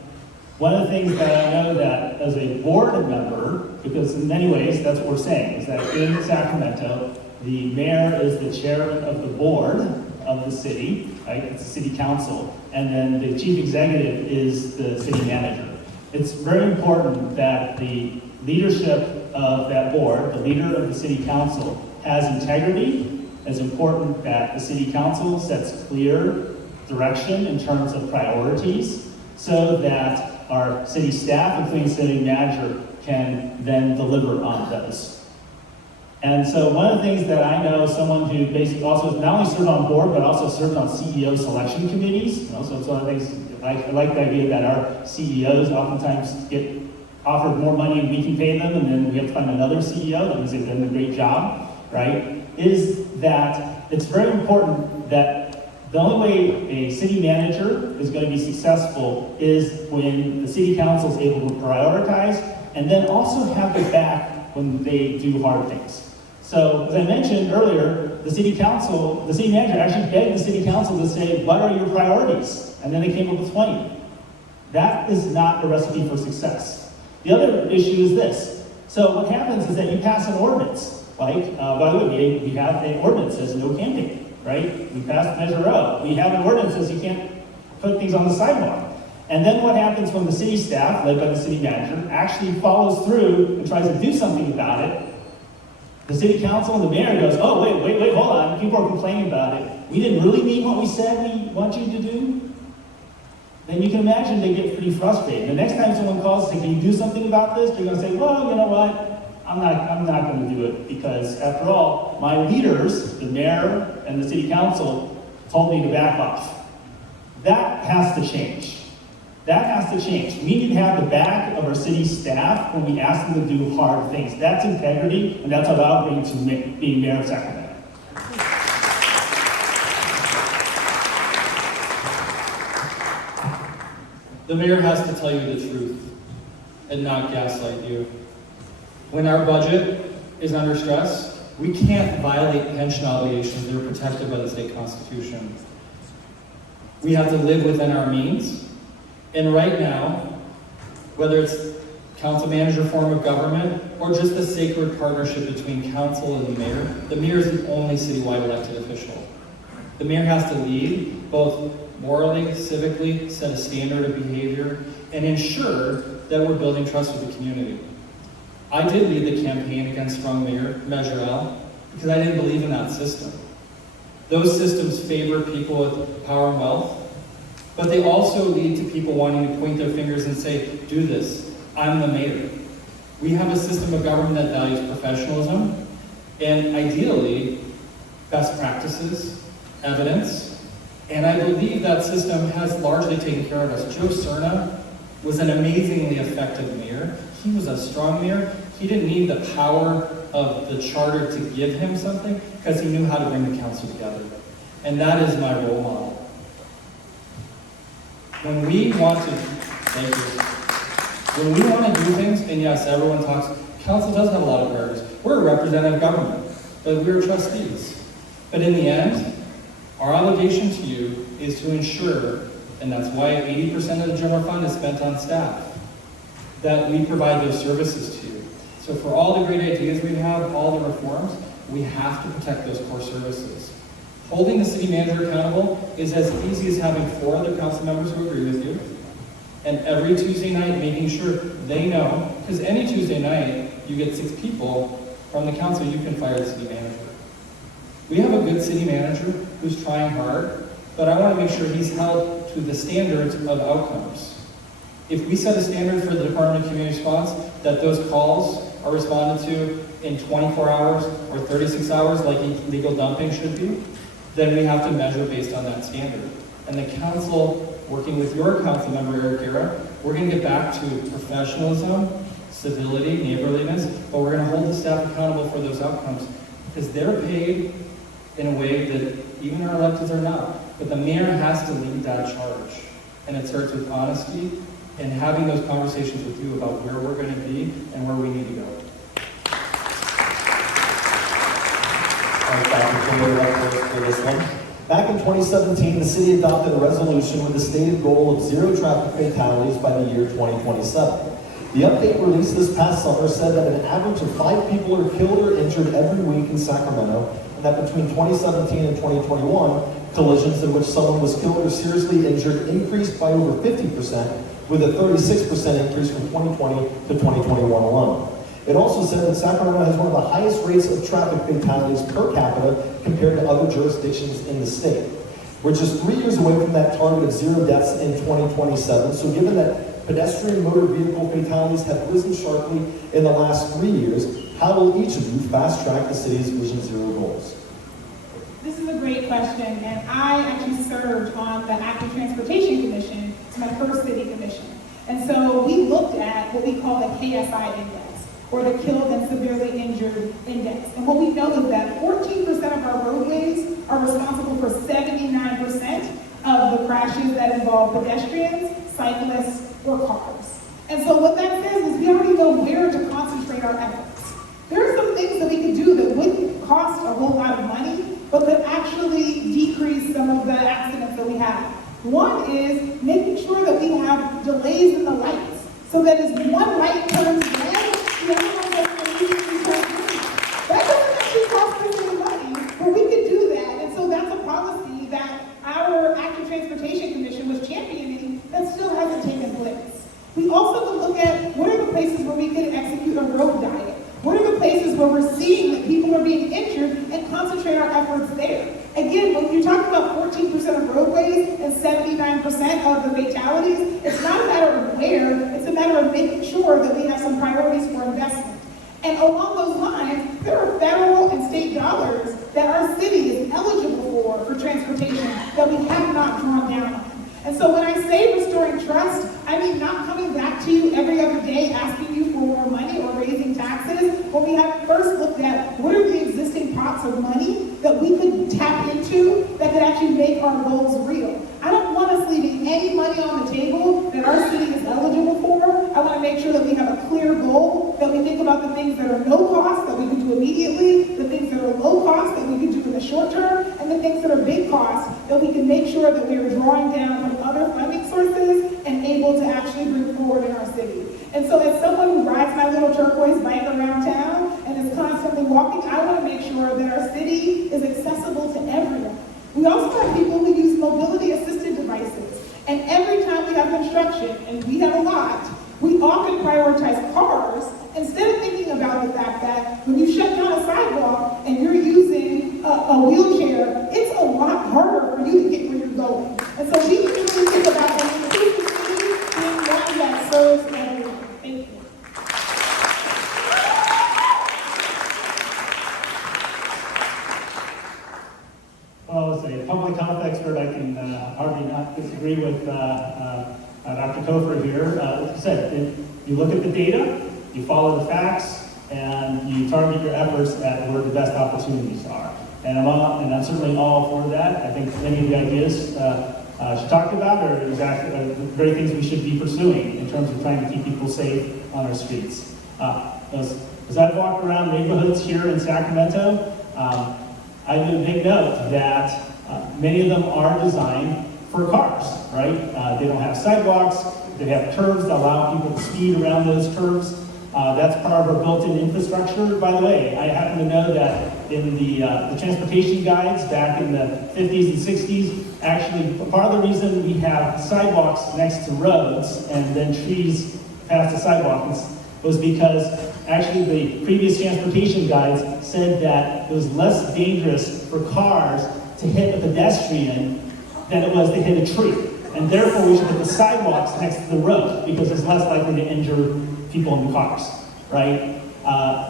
one of the things that I know that as a board member, because in many ways that's what we're saying, is that in Sacramento, the mayor is the chairman of the board of the city, right? It's the city council, and then the chief executive is the city manager. It's very important that the leadership of that board, the leader of the city council, has integrity. It's important that the city council sets clear direction in terms of priorities so that our city staff, including city manager, can then deliver on those. And so one of the things that I know, someone who basically also not only served on board, but also served on CEO selection committees. So it's one of the things, I like the idea that our CEOs oftentimes get offered more money and we can pay them, and then we have to find another CEO that means they've done a great job, right? Is that it's very important that the only way a city manager is going to be successful is when the city council is able to prioritize and then also have their back when they do hard things. So, as I mentioned earlier, the city manager actually begged the city council to say, what are your priorities? And then they came up with 20. That is not a recipe for success. The other issue is this. So what happens is that you pass an ordinance. Like, by the way, we have an ordinance that says no camping. Right? We passed Measure O. We have an ordinance that says you can't put things on the sidewalk. And then what happens when the city staff, led by the city manager, actually follows through and tries to do something about it? The city council and the mayor goes, oh, wait, hold on. People are complaining about it. We didn't really mean what we said we want you to do? Then you can imagine they get pretty frustrated. The next time someone calls and says, can you do something about this? They're going to say, well, you know what? I'm not going to do it because, after all, my leaders, the mayor and the city council, told me to back off. That has to change. That has to change. We need to have the back of our city staff when we ask them to do hard things. That's integrity, and that's what I'll bring to being mayor of Sacramento. The mayor has to tell you the truth and not gaslight you. When our budget is under stress, we can't violate pension obligations that are protected by the state constitution. We have to live within our means. And right now, whether it's council manager form of government or just the sacred partnership between council and the mayor is the only citywide elected official. The mayor has to lead both morally, civically, set a standard of behavior, and ensure that we're building trust with the community. I did lead the campaign against strong mayor, Mayoral, because I didn't believe in that system. Those systems favor people with power and wealth, but they also lead to people wanting to point their fingers and say, do this, I'm the mayor. We have a system of government that values professionalism, and ideally, best practices, evidence, and I believe that system has largely taken care of us. Joe Cerna was an amazingly effective mayor. He was a strong mayor. He didn't need the power of the charter to give him something because he knew how to bring the council together. And that is my role model. When we want to, thank you. When we want to do things, and yes, everyone talks, council does have a lot of priorities. We're a representative government, but we're trustees. But in the end, our obligation to you is to ensure, and that's why 80% of the general fund is spent on staff, that we provide those services to you. So for all the great ideas we have, all the reforms, we have to protect those core services. Holding the city manager accountable is as easy as having 4 other council members who agree with you, and every Tuesday night making sure they know, because any Tuesday night you get 6 people from the council, you can fire the city manager. We have a good city manager who's trying hard, but I want to make sure he's held to the standards of outcomes. If we set a standard for the Department of Community Response that those calls are responded to in 24 hours or 36 hours like illegal dumping should be, then we have to measure based on that standard. And the council, working with your council member, Eric Guerra, we're going to get back to professionalism, civility, neighborliness, but we're going to hold the staff accountable for those outcomes because they're paid in a way that even our electeds are not. But the mayor has to lead that charge. And it starts with honesty and having those conversations with you about where we're going to be and where we need to go. Thanks, Dr. Kimberly, for this one. Back in 2017, the city adopted a resolution with the stated goal of 0 traffic fatalities by the year 2027. The update released this past summer said that an average of 5 people are killed or injured every week in Sacramento, and that between 2017 and 2021, collisions in which someone was killed or seriously injured increased by over 50%, with a 36% increase from 2020 to 2021 alone. It also said that Sacramento has one of the highest rates of traffic fatalities per capita compared to other jurisdictions in the state. We're just 3 years away from that target of 0 deaths in 2027, so given that pedestrian motor vehicle fatalities have risen sharply in the last 3 years, how will each of you fast-track the city's Vision Zero goals? This is a great question, and I actually served on the Active Transportation Commission. It's my first city commission. And so we looked at what we call the KSI index, or the killed and severely injured index. And what we know is that 14% of our roadways are responsible for 79% of the crashes that involve pedestrians, cyclists, or cars. And so what that says is we already know where to concentrate our efforts. There are some things that we could do that wouldn't cost a whole lot of money, but could actually decrease some of the accidents that we have. One is making sure that we have delays in the lights, so that as one light turns red, the other one gets immediately turn green. That doesn't actually cost us any money, but we could do that. And so that's a policy that our Active Transportation Commission was championing that still hasn't taken place. We also could look at what are the places where we can execute a road diet. What are the places where we're seeing that people are being injured and concentrate our efforts there? Again, when you're talking about 14% of roadways and 79% of the fatalities, it's not a matter of where, it's a matter of making sure that we have some priorities for investment. And along those lines, there are federal and state dollars that our city is eligible for transportation that we have not drawn down on. say restoring trust, I mean not coming back to you every other day asking you for more money or raising taxes, when we have first looked at what are the existing pots of money that we could tap into that could actually make our goals real. I don't want us leaving any money on the table that our city is eligible for. I want to make sure that we have a clear goal, that we think about the things that are no cost, that we can do immediately, the things that are low cost, that we can do in the short term, and the things that are big cost, that we can make sure that we are drawing down from other funding sources and able to actually bring forward in our city. And so as someone who rides my little turquoise bike around town and is constantly walking, I want to make sure that our city is accessible to everyone. We also have people who use mobility assisted devices. And every time we have construction, and we have a lot, we often prioritize cars instead of thinking about the fact that when you shut down a sidewalk and you're using a wheelchair, it's a lot harder for you to get where you're going. And so we can really think about the city being one that serves everyone. Thank you. Well, as a public health expert, I can hardly not disagree with Dr. Kofer here. Like I said, you look at the data, you follow the facts, and you target your efforts at where the best opportunities are. And I'm certainly all for that. I think many of the ideas she talked about are exactly the very things we should be pursuing in terms of trying to keep people safe on our streets. As I've walked around neighborhoods here in Sacramento, I would make note that many of them are designed for cars, right? They don't have sidewalks, they have curbs that allow people to speed around those curbs. That's part of our built-in infrastructure. By the way, I happen to know that in the transportation guides back in the 50s and 60s, actually part of the reason we have sidewalks next to roads and then trees past the sidewalks was because actually the previous transportation guides said that it was less dangerous for cars to hit a pedestrian than it was to hit a tree. And therefore we should put the sidewalks next to the road because it's less likely to injure people in the cars, right?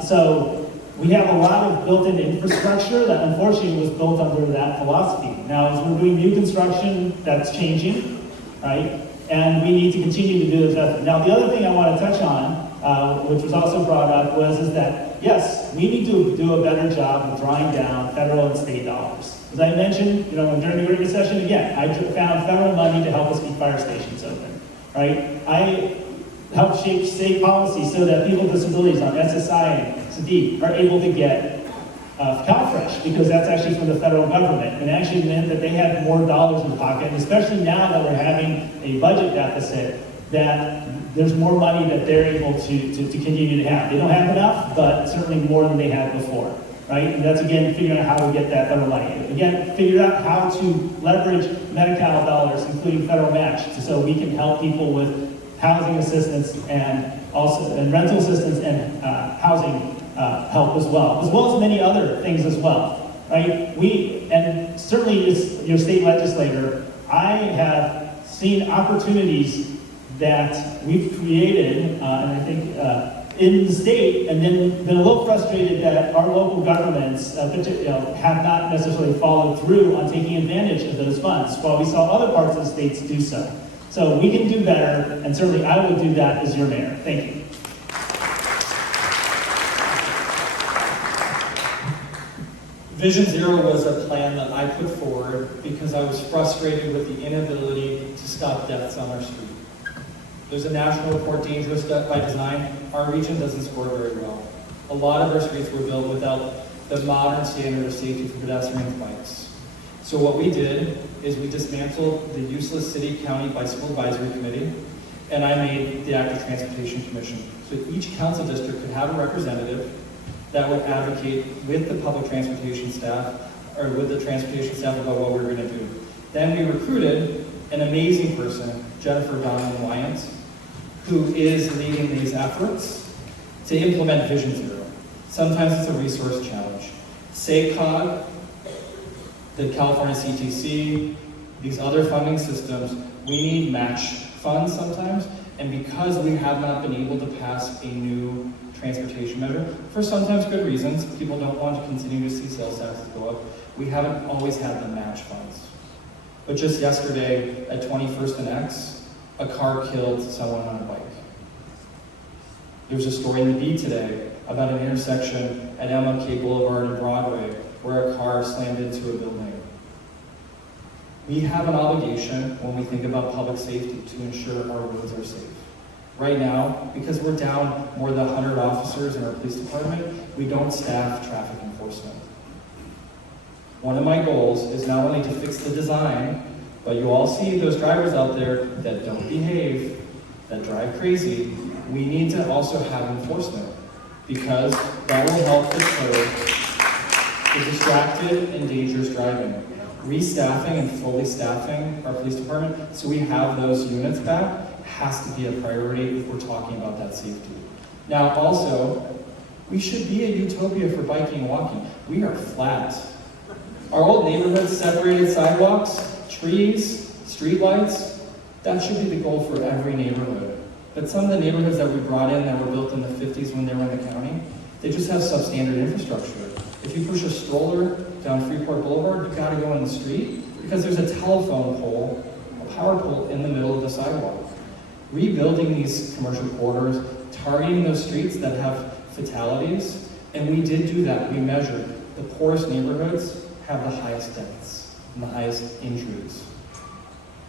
So we have a lot of built-in infrastructure that unfortunately was built under that philosophy. Now as we're doing new construction, that's changing, right? And we need to continue to do this. Now the other thing I want to touch on, which was also brought up, is that yes, we need to do a better job of drawing down federal and state dollars. As I mentioned, during the Great Recession, again, I found federal money to help us keep fire stations open, right? I helped shape state policy so that people with disabilities on SSI and SDI are able to get CalFresh, because that's actually from the federal government, and actually meant that they had more dollars in the pocket, and especially now that we're having a budget deficit, that there's more money that they're able to continue to have. They don't have enough, but certainly more than they had before, right? And that's, again, figuring out how to get that federal money. Again, figure out how to leverage Medi-Cal dollars, including federal match, so we can help people with housing assistance and rental assistance and housing help as well as many other things as well, right? And certainly as your state legislator, I have seen opportunities that we've created, and I think in the state, and then been a little frustrated that our local governments have not necessarily followed through on taking advantage of those funds, while we saw other parts of the states do so. So we can do better, and certainly I will do that as your mayor. Thank you. Vision Zero was a plan that I put forward because I was frustrated with the inability to stop deaths on our street. There's a national report, Dangerous Death by Design. Our region doesn't score very well. A lot of our streets were built without the modern standard of safety for pedestrians and bikes. So what we did is we dismantled the useless city-county bicycle advisory committee, and I made the active transportation commission. So each council district could have a representative that would advocate with the public transportation staff, or with the transportation staff about what we were going to do. Then we recruited an amazing person, Jennifer Donovan-Wyant, who is leading these efforts to implement Vision Zero. Sometimes it's a resource challenge. SACOG, the California CTC, these other funding systems, we need match funds sometimes, and because we have not been able to pass a new transportation measure, for sometimes good reasons, people don't want to continue to see sales taxes go up, we haven't always had the match funds. But just yesterday at 21st and X, a car killed someone on a bike. There's a story in the Beat today about an intersection at MLK Boulevard and Broadway where a car slammed into a building. We have an obligation when we think about public safety to ensure our roads are safe. Right now, because we're down more than 100 officers in our police department, we don't staff traffic enforcement. One of my goals is not only to fix the design, but you all see those drivers out there that don't behave, that drive crazy. We need to also have enforcement because that will help deter the distracted and dangerous driving. Restaffing and fully staffing our police department so we have those units back has to be a priority if we're talking about that safety. Now also, we should be a utopia for biking and walking. We are flat. Our old neighborhoods, separated sidewalks, trees, streetlights, that should be the goal for every neighborhood. But some of the neighborhoods that we brought in that were built in the 50s when they were in the county, they just have substandard infrastructure. If you push a stroller down Freeport Boulevard, you've got to go in the street because there's a telephone pole, a power pole in the middle of the sidewalk. Rebuilding these commercial corridors, targeting those streets that have fatalities, and we did do that. We measured. The poorest neighborhoods have the highest deaths and the highest injuries.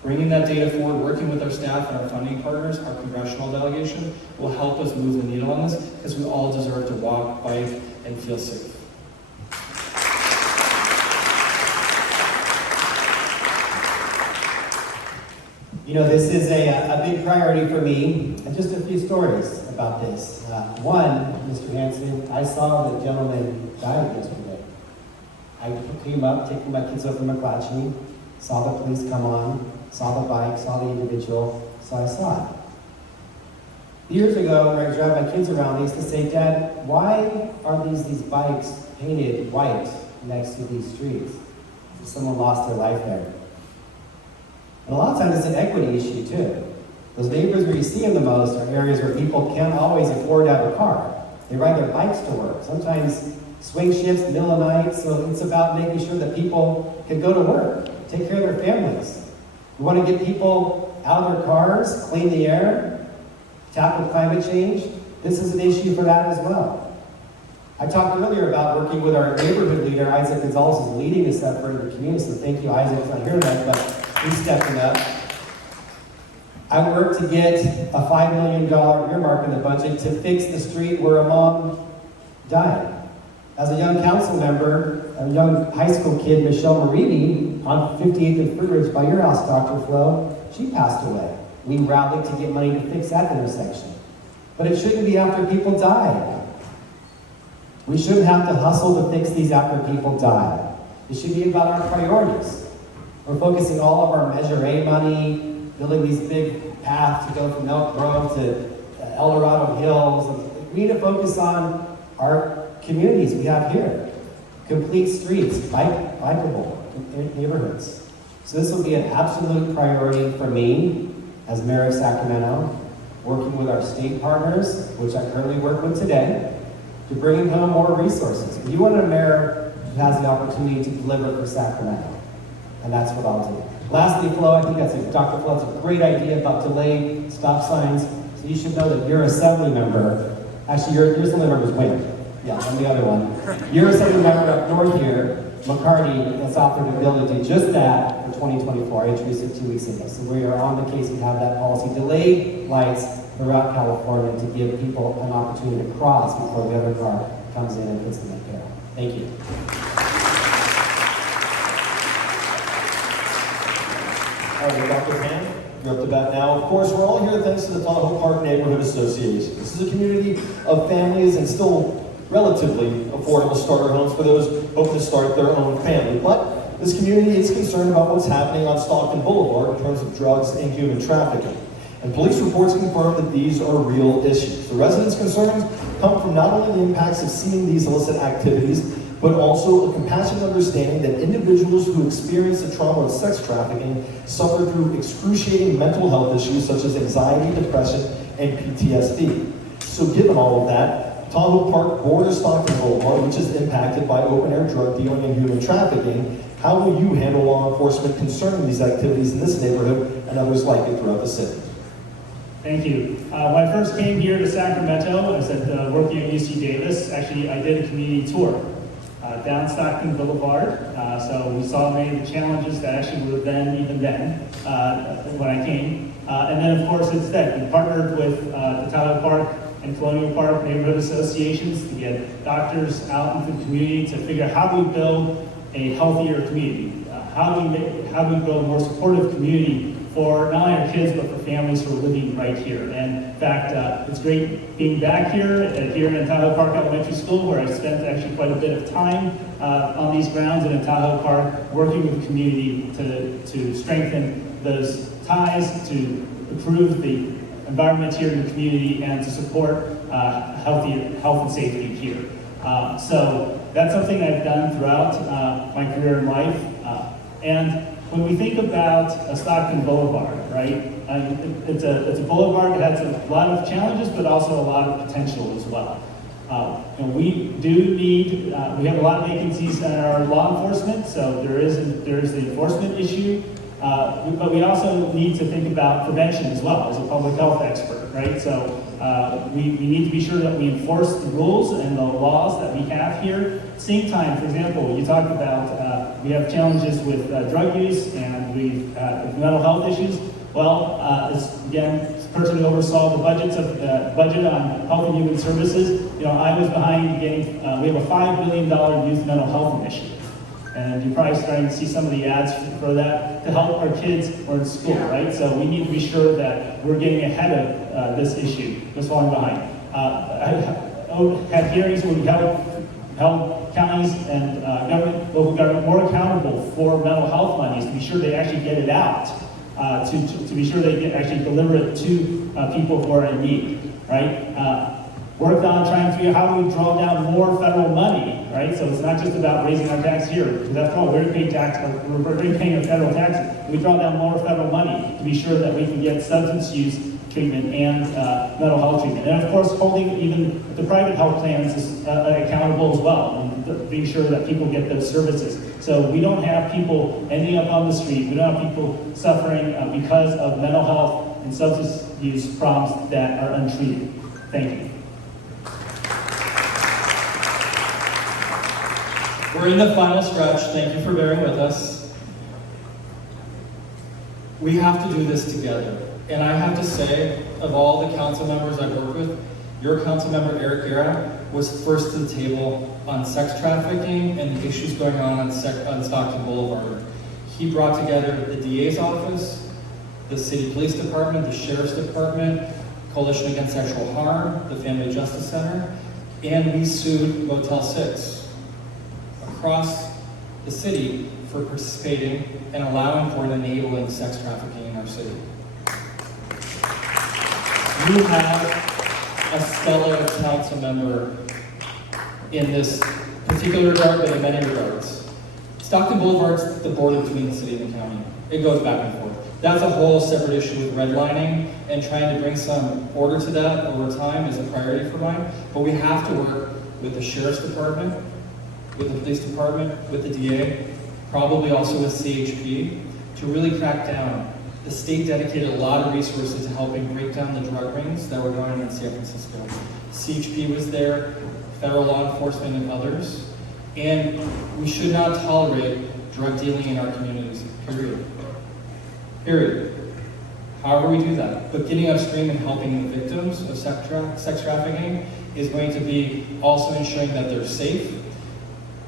Bringing that data forward, working with our staff and our funding partners, our congressional delegation, will help us move the needle on this because we all deserve to walk, bike, and feel safe. You know, this is a big priority for me, and just a few stories about this. One, Mr. Hanson, I saw the gentleman died yesterday. I came up, taking my kids over from McClatchy, saw the police come on, saw the bike, saw the individual, so I saw it. Years ago, when I drove my kids around, they used to say, Dad, why are these bikes painted white next to these streets? Someone lost their life there. And a lot of times it's an equity issue too. Those neighborhoods where you see them the most are areas where people can't always afford to have a car. They ride their bikes to work. Sometimes swing shifts, middle of the night, so it's about making sure that people can go to work, take care of their families. We want to get people out of their cars, clean the air, tackle climate change. This is an issue for that as well. I talked earlier about working with our neighborhood leader, Isaac Gonzalez, is leading this effort in the community, so thank you, Isaac. He's not here tonight, but he's stepping up. I worked to get a $5 million earmark in the budget to fix the street where a mom died. As a young council member, a young high school kid, Michelle Marini, on 58th and Fruit Ridge by your house, Dr. Flo, she passed away. We rallied to get money to fix that intersection. But it shouldn't be after people die. We shouldn't have to hustle to fix these after people die. It should be about our priorities. We're focusing all of our Measure A money, building these big paths to go from Elk Grove to El Dorado Hills. We need to focus on our communities we have here. Complete streets, bikeable neighborhoods. So this will be an absolute priority for me as mayor of Sacramento, working with our state partners, which I currently work with today, to bring home more resources. You want a mayor who has the opportunity to deliver for Sacramento, and that's what I'll do. Lastly, Flo, I think Dr. Flo, that's a great idea about delayed stop signs. So you should know that your assembly member, actually your assembly member is Wayne. Yeah, I'm the other one. Your assembly member up north here, McCarty, has offered a bill to do just that for 2024. I introduced it 2 weeks ago. So we are on the case. We have that policy. Delayed lights throughout California to give people an opportunity to cross before the other car comes in and puts them in peril. Thank you. All right, Dr. Pan, you're up to bat now. Of course, we're all here thanks to the Tahoe Park Neighborhood Association. This is a community of families and still relatively affordable starter homes for those hoping to start their own family. But this community is concerned about what's happening on Stockton Boulevard in terms of drugs and human trafficking. And police reports confirm that these are real issues. The residents' concerns come from not only the impacts of seeing these illicit activities, but also a compassionate understanding that individuals who experience the trauma of sex trafficking suffer through excruciating mental health issues such as anxiety, depression, and PTSD. So given all of that, Tahoe Park borders Stockton Boulevard, which is impacted by open-air drug dealing and human trafficking, How will you handle law enforcement concerning these activities in this neighborhood and others like it throughout the city? Thank you. When I first came here to Sacramento, I was working at UC Davis. Actually, I did a community tour down Stockton Boulevard. So we saw many of the challenges that actually were even then when I came. And then, of course, instead, we partnered with the Tahoe Park and Colonial Park neighborhood associations to get doctors out into the community to figure out how do we build a healthier community. How do we build a more supportive community for not only our kids, but for families who are living right here. And in fact, it's great being back here in Tahoe Park Elementary School, where I spent actually quite a bit of time on these grounds and in Tahoe Park, working with the community to strengthen those ties, to improve the environment here in the community, and to support health and safety here. So that's something I've done throughout my career in life. And when we think about Stockton Boulevard, right, it's a boulevard that has a lot of challenges, but also a lot of potential as well. We do need, we have a lot of vacancies in our law enforcement, so there is the enforcement issue, but we also need to think about prevention as well as a public health expert, right? So we need to be sure that we enforce the rules and the laws that we have here. Same time, for example, you talked about we have challenges with drug use and we've mental health issues. Well, this person who oversaw the budget on health and human services, I was behind getting, we have a $5 billion youth mental health initiative. And you're probably starting to see some of the ads for that to help our kids who are in school, right? So we need to be sure that we're getting ahead of this issue, just falling behind. I had hearings where we held counties and local government more accountable for mental health monies to be sure they actually get it out, to be sure they actually deliver it to people who are in need, right? Worked on trying to figure out how do we draw down more federal money, right? So it's not just about raising our tax here, because after all, we're paying our federal taxes. We draw down more federal money to be sure that we can get substance use treatment and mental health treatment. And of course, holding even the private health plans is accountable as well, and being sure that people get those services. So we don't have people ending up on the street. We don't have people suffering because of mental health and substance use problems that are untreated. Thank you. We're in the final stretch. Thank you for bearing with us. We have to do this together. And I have to say, of all the council members I've worked with, your council member, Eric Guerra, was first to the table on sex trafficking and the issues going on Stockton Boulevard. He brought together the DA's office, the city police department, the sheriff's department, Coalition Against Sexual Harm, the Family Justice Center, and we sued Motel 6 across the city for participating and allowing for and enabling sex trafficking in our city. You have a stellar council member in this particular regard, but in many regards. Stockton Boulevard's the border between the city and the county. It goes back and forth. That's a whole separate issue with redlining, and trying to bring some order to that over time is a priority for mine. But we have to work with the sheriff's department, with the police department, with the DA, probably also with CHP, to really crack down. The state dedicated a lot of resources to helping break down the drug rings that were going on in San Francisco. CHP was there, federal law enforcement and others, and we should not tolerate drug dealing in our communities, period. Period. However we do that, but getting upstream and helping the victims of sex trafficking is going to be also ensuring that they're safe.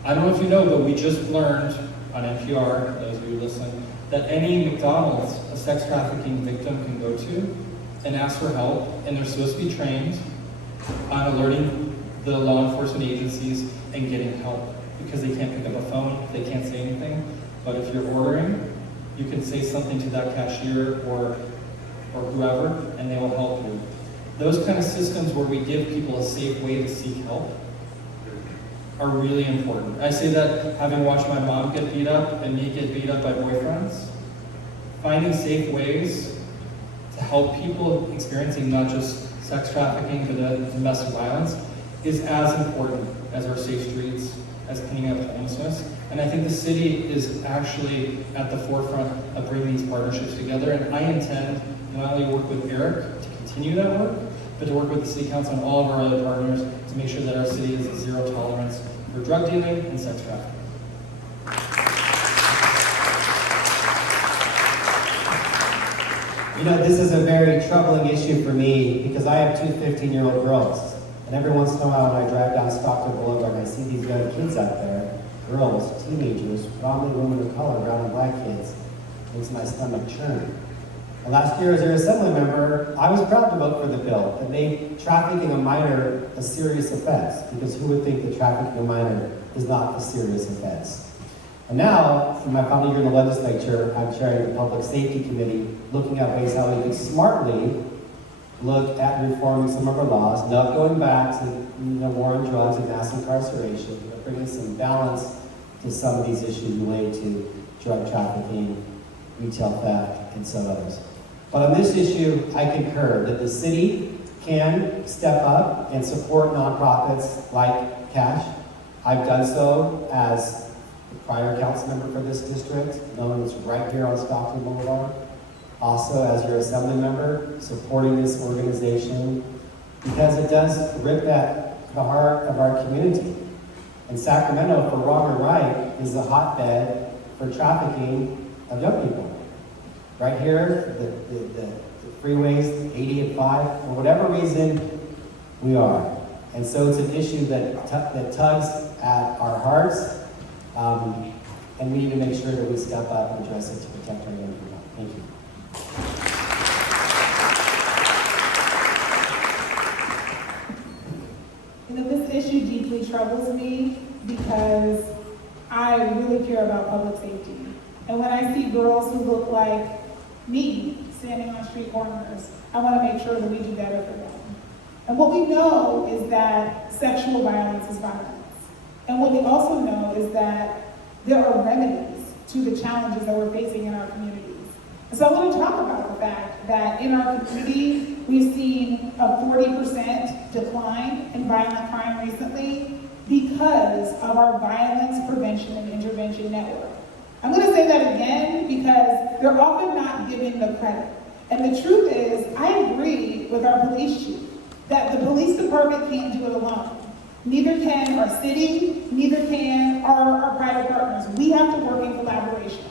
I don't know if you know, but we just learned on NPR, those of you who listen, that any McDonald's a sex trafficking victim can go to and ask for help, and they're supposed to be trained on alerting the law enforcement agencies and getting help, because they can't pick up a phone, they can't say anything. But if you're ordering, you can say something to that cashier or whoever, and they will help you. Those kind of systems where we give people a safe way to seek help are really important. I say that having watched my mom get beat up and me get beat up by boyfriends, finding safe ways to help people experiencing not just sex trafficking, but domestic violence is as important as our safe streets, as cleaning up homelessness, And I think the city is actually at the forefront of bringing these partnerships together. And I intend not only to work with Eric to continue that work, but to work with the City Council and all of our other partners to make sure that our city is zero tolerance for drug dealing and sex trafficking. You know, this is a very troubling issue for me because I have two 15-year-old girls. And every once in a while when I drive down Stockton Boulevard and I see these young kids out there, girls, teenagers, predominantly women of color, brown and black kids, it makes my stomach churn. And last year as your assembly member, I was proud to vote for the bill that made trafficking a minor a serious offense, because who would think that trafficking a minor is not a serious offense? And now, in my final year in the legislature, I'm chairing the Public Safety Committee, looking at ways how we can smartly look at reforming some of our laws, not going back to war on drugs and mass incarceration, but bringing some balance to some of these issues related to drug trafficking, retail theft, and some others. But on this issue, I concur that the city can step up and support nonprofits like CASH. I've done so as the prior council member for this district, known as right here on Stockton Boulevard. Also, as your assembly member, supporting this organization because it does rip at the heart of our community. And Sacramento, for wrong or right, is a hotbed for trafficking of young people. Right here, the freeways, 80 and 5, for whatever reason, we are. And so it's an issue that tugs at our hearts, and we need to make sure that we step up and address it to protect our young people. Thank you. You know, this issue deeply troubles me because I really care about public safety. And when I see girls who look like me standing on street corners, I want to make sure that we do better for them. And what we know is that sexual violence is violence. And what we also know is that there are remedies to the challenges that we're facing in our communities. And so I want to talk about the fact that in our community, we've seen a 40% decline in violent crime recently because of our violence prevention and intervention network. I'm going to say that again because they're often not given the credit. And the truth is, I agree with our police chief that the police department can't do it alone. Neither can our city, neither can our private partners. We have to work in collaboration.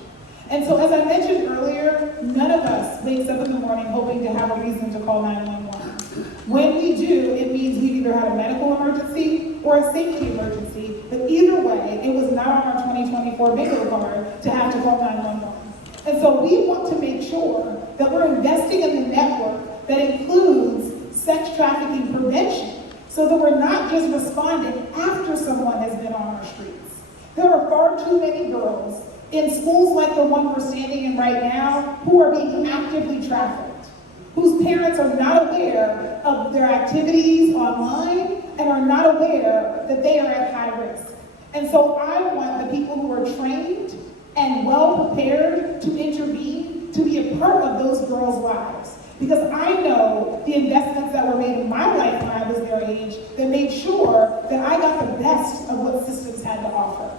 And so as I mentioned earlier, none of us wakes up in the morning hoping to have a reason to call 911. When we do, it means we've either had a medical emergency or a safety emergency, but either way, it was not on our 2024 bingo card to have to call 911. And so we want to make sure that we're investing in the network that includes sex trafficking prevention, so that we're not just responding after someone has been on our streets. There are far too many girls in schools like the one we're standing in right now who are being actively trafficked, whose parents are not aware of their activities online and are not aware that they are at high risk. And so I want the people who are trained and well prepared to intervene to be a part of those girls' lives. Because I know the investments that were made in my life when I was their age that made sure that I got the best of what systems had to offer.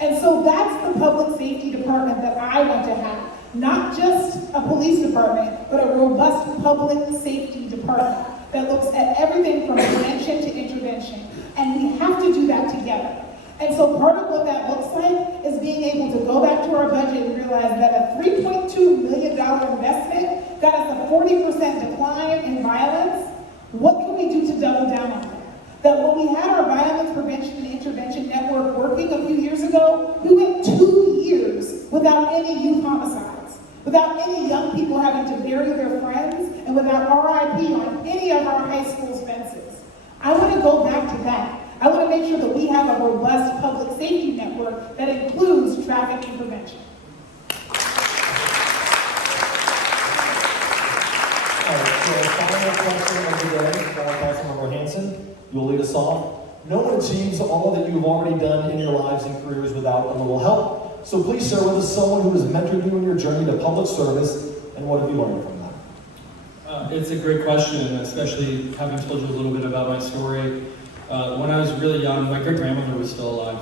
And so that's the public safety department that I want to have. Not just a police department, but a robust public safety department that looks at everything from prevention to intervention. And we have to do that together. And so part of what that looks like is being able to go back to our budget and realize that a $3.2 million investment got us a 40% decline in violence. What can we do to double down on that? That when we had our violence prevention and intervention network working a few years ago, we went 2 years without any youth homicides, without any young people having to bury their friends, and without RIP on any of our high school fences. I want to go back to that. I want to make sure that we have a robust public safety network that includes trafficking prevention. All right, so final question of the day, Councilmember Hanson, you'll lead us off. No one achieves all that you've already done in your lives and careers without a little help. So please share with us someone who has mentored you in your journey to public service, and what have you learned from that? It's a great question, especially having told you a little bit about my story. When I was really young, my great-grandmother was still alive,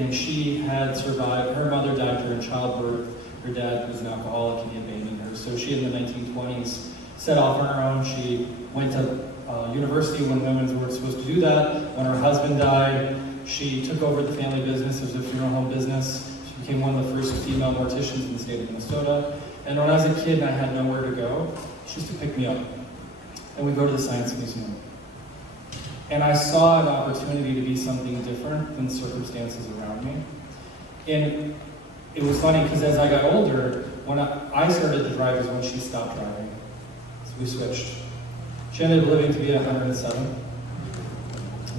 and she had survived, her mother died during childbirth, her dad was an alcoholic and he abandoned her. So she, in the 1920s, set off on her own. She went to university when women were supposed to do that. When her husband died, she took over the family business. It was a funeral home business. She became one of the first female morticians in the state of Minnesota. And when I was a kid and I had nowhere to go, she used to pick me up. And we'd go to the Science Museum. And I saw an opportunity to be something different than the circumstances around me. And it was funny because as I got older, when I started to drive is when she stopped driving. So we switched. She ended up living to be 107.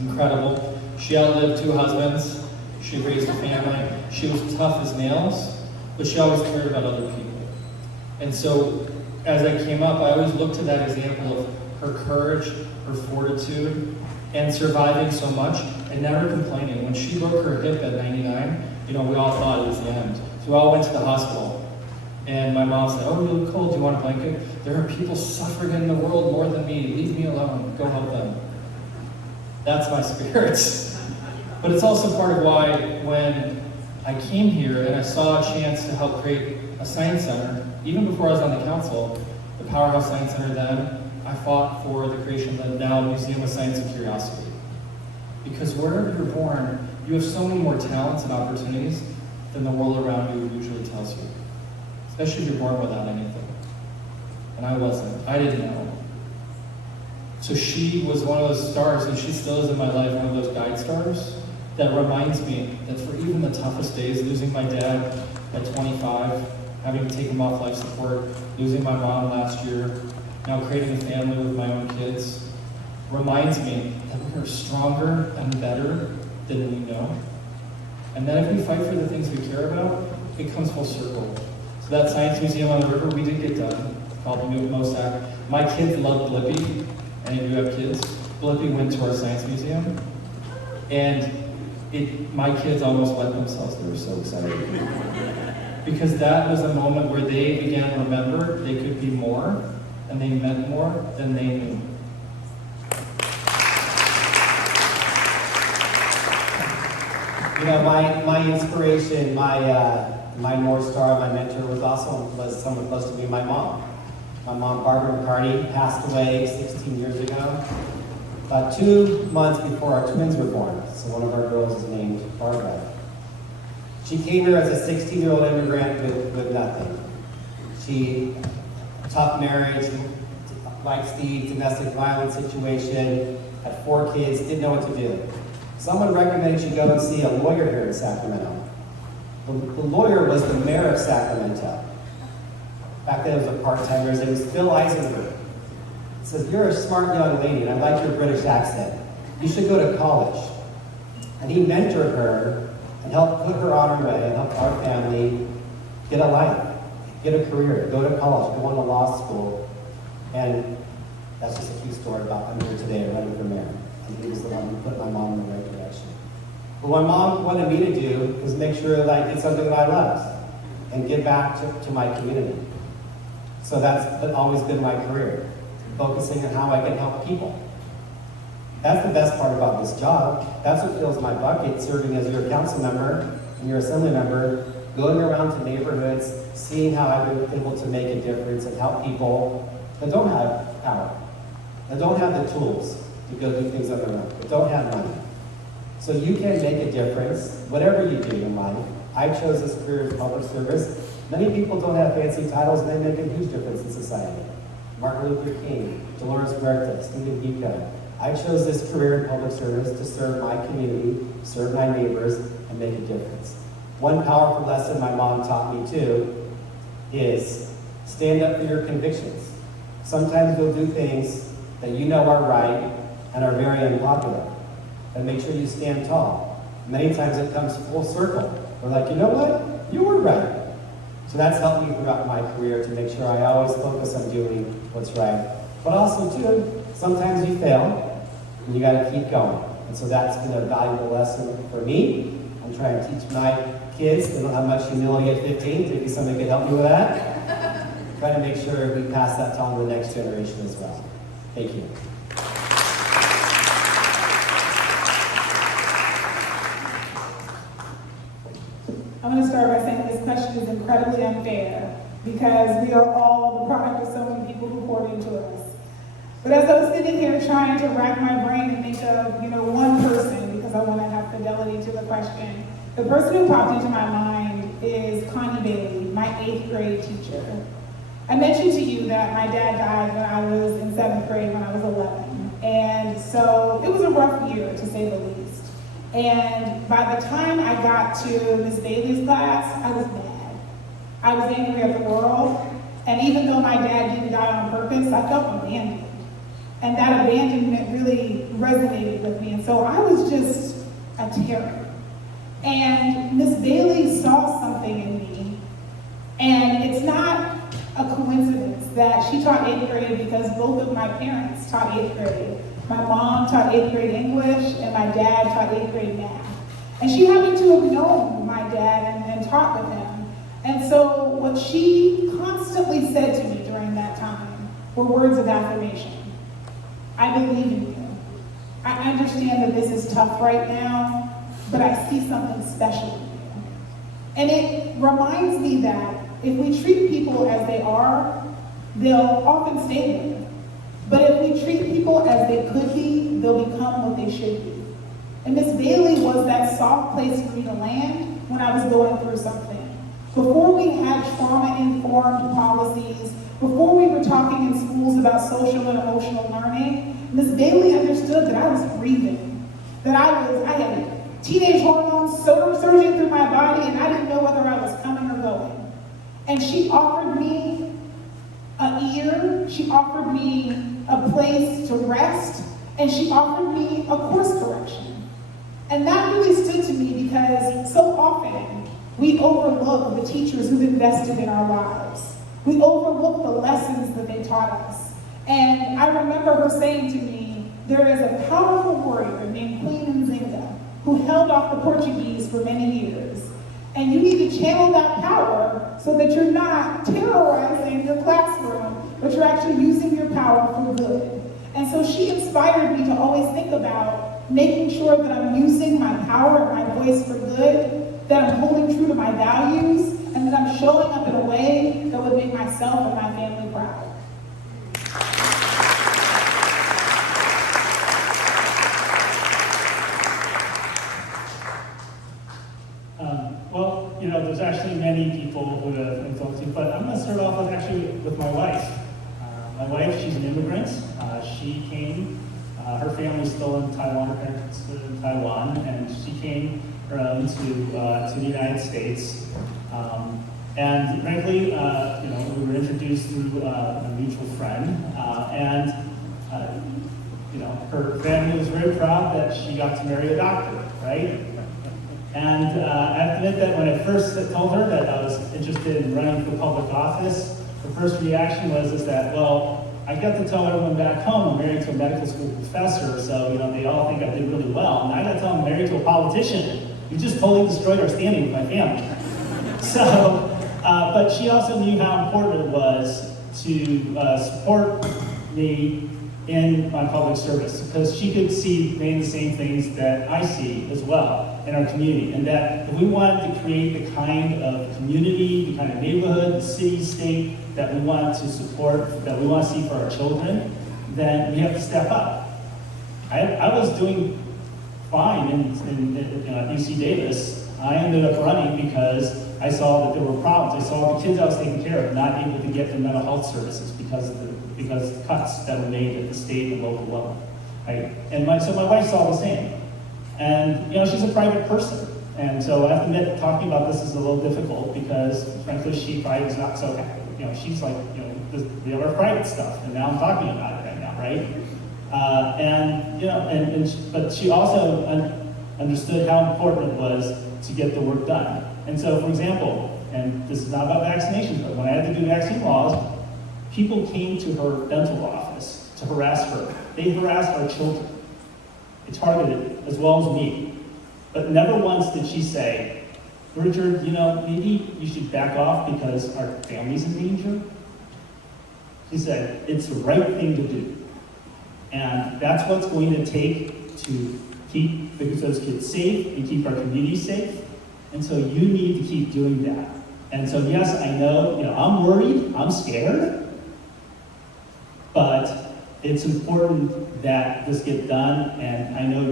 Incredible. She outlived 2 husbands. She raised a family. She was tough as nails, but she always cared about other people. And so as I came up, I always looked to that example of her courage, her fortitude, and surviving so much and never complaining. When she broke her hip at 99, we all thought it was the end. So we all went to the hospital. And my mom said, "Oh, you look cold, do you want a blanket? There are people suffering in the world more than me. Leave me alone, go help them." That's my spirit. But it's also part of why when I came here and I saw a chance to help create a science center, even before I was on the council, the Powerhouse Science Center then, I fought for the creation of the now Museum of Science and Curiosity. Because wherever you're born, you have so many more talents and opportunities than the world around you usually tells you. Especially if you're born without anything. And I wasn't. I didn't know. So she was one of those stars, and she still is in my life, one of those guide stars that reminds me that for even the toughest days, losing my dad at 25, having to take him off life support, losing my mom last year, now creating a family with my own kids, reminds me that we are stronger and better than we know. And that if we fight for the things we care about, it comes full circle. So that Science Museum on the river, we did get done, called MOSAC. My kids love Blippi. Any of you have kids? Blippi went to our Science Museum, and my kids almost wet themselves. They were so excited. Because that was a moment where they began to remember they could be more, and they meant more than they knew. My inspiration, my North Star, my mentor was someone close to me, my mom. My mom, Barbara McCarty, passed away 16 years ago. About 2 months before our twins were born, so one of our girls is named Barbara. She came here as a 16-year-old immigrant with nothing. She, tough marriage, like Steve, domestic violence situation, had 4 kids, didn't know what to do. Someone recommended she go and see a lawyer here in Sacramento. The lawyer was the mayor of Sacramento. Back then it was a part-timer. It was Phil Eisenberg. He says, "You're a smart young lady, and I like your British accent. You should go to college." And he mentored her and helped put her on her way and helped our family get a life, get a career, go to college, go on to law school. And that's just a cute story about I'm here today running for mayor. And he was the one who put my mom in the right direction. But what my mom wanted me to do was make sure that I did something that I loved and give back to my community. So that's always been my career, focusing on how I can help people. That's the best part about this job. That's what fills my bucket, serving as your council member and your assembly member, going around to neighborhoods, seeing how I've been able to make a difference and help people that don't have power, that don't have the tools to go do things on their own, that don't have money. So you can make a difference, whatever you do in life. I chose this career as public service. Many people don't have fancy titles, and they make a huge difference in society. Martin Luther King, Dolores Huerta, Stephen Biko. I chose this career in public service to serve my community, serve my neighbors, and make a difference. One powerful lesson my mom taught me too is stand up for your convictions. Sometimes you'll do things that you know are right and are very unpopular. And make sure you stand tall. Many times it comes full circle. We're like, you know what? You were right. So that's helped me throughout my career to make sure I always focus on doing what's right. But also too, sometimes you fail, and you gotta keep going. And so that's been a valuable lesson for me. I'm trying to teach my kids, they don't have much humility at 15, maybe somebody could help me with that. Try to make sure we pass that on to the next generation as well. Thank you. incredibly unfair because we are all the product of so many people who poured into us. But as I was sitting here trying to rack my brain and think of, one person, because I want to have fidelity to the question, the person who popped into my mind is Connie Bailey, my 8th grade teacher. I mentioned to you that my dad died when I was in 7th grade when I was 11. And so it was a rough year, to say the least. And by the time I got to Miss Bailey's class, I was mad. I was angry at the world. And even though my dad didn't die on purpose, I felt abandoned. And that abandonment really resonated with me. And so I was just a terror. And Miss Bailey saw something in me. And it's not a coincidence that she taught 8th grade because both of my parents taught 8th grade. My mom taught 8th grade English and my dad taught 8th grade math. And she happened to have known my dad and taught with him. And so what she constantly said to me during that time were words of affirmation. I believe in you. I understand that this is tough right now, but I see something special in you. And it reminds me that if we treat people as they are, they'll often stay there. But if we treat people as they could be, they'll become what they should be. And Miss Bailey was that soft place for me to land when I was going through something. Before we had trauma-informed policies, before we were talking in schools about social and emotional learning, Miss Bailey understood that I was breathing, that I had teenage hormones surging through my body, and I didn't know whether I was coming or going. And she offered me an ear, she offered me a place to rest, and she offered me a course correction. And that really stood to me because so often we overlook the teachers who've invested in our lives. We overlook the lessons that they taught us. And I remember her saying to me, there is a powerful warrior named Queen Nzinga who held off the Portuguese for many years. And you need to channel that power so that you're not terrorizing your classroom, but you're actually using your power for good. And so she inspired me to always think about making sure that I'm using my power and my voice for good, that I'm holding true to my values, and that I'm showing up in a way that would make myself and my family proud. Well, there's actually many people who have influenced me, but I'm going to start off with my wife. My wife, she's an immigrant. She came, her family's still in Taiwan, her parents live in Taiwan, and she came to the United States. And frankly, we were introduced through a mutual friend, and her family was very proud that she got to marry a doctor, right? And I have to admit that when I first told her that I was interested in running for public office, her first reaction was that, well, I got to tell everyone back home I'm married to a medical school professor, so they all think I did really well. And I got to tell them I'm married to a politician. You just totally destroyed our standing with my family. So, but she also knew how important it was to support me in my public service, because she could see many of the same things that I see as well in our community, and that if we wanted to create the kind of community, the kind of neighborhood, the city, state that we want to support, that we want to see for our children, then we have to step up. I was doing fine at UC Davis. I ended up running because I saw that there were problems. I saw the kids I was taking care of not able to get their mental health services because of the cuts that were made at the state and local level. Right? And so my wife saw the same. And she's a private person. And so I have to admit, talking about this is a little difficult because frankly she probably was not so happy. She's like, we have our private stuff, and now I'm talking about it right now, right? But she also understood how important it was to get the work done. And so, for example, and this is not about vaccinations, but when I had to do vaccine laws, people came to her dental office to harass her. They harassed our children. They targeted as well as me. But never once did she say, Richard, maybe you should back off because our family's in danger. She said, it's the right thing to do. And that's what's going to take to keep those kids safe and keep our community safe. And so you need to keep doing that. And so yes, I know, I'm worried, I'm scared, but it's important that this get done, and I know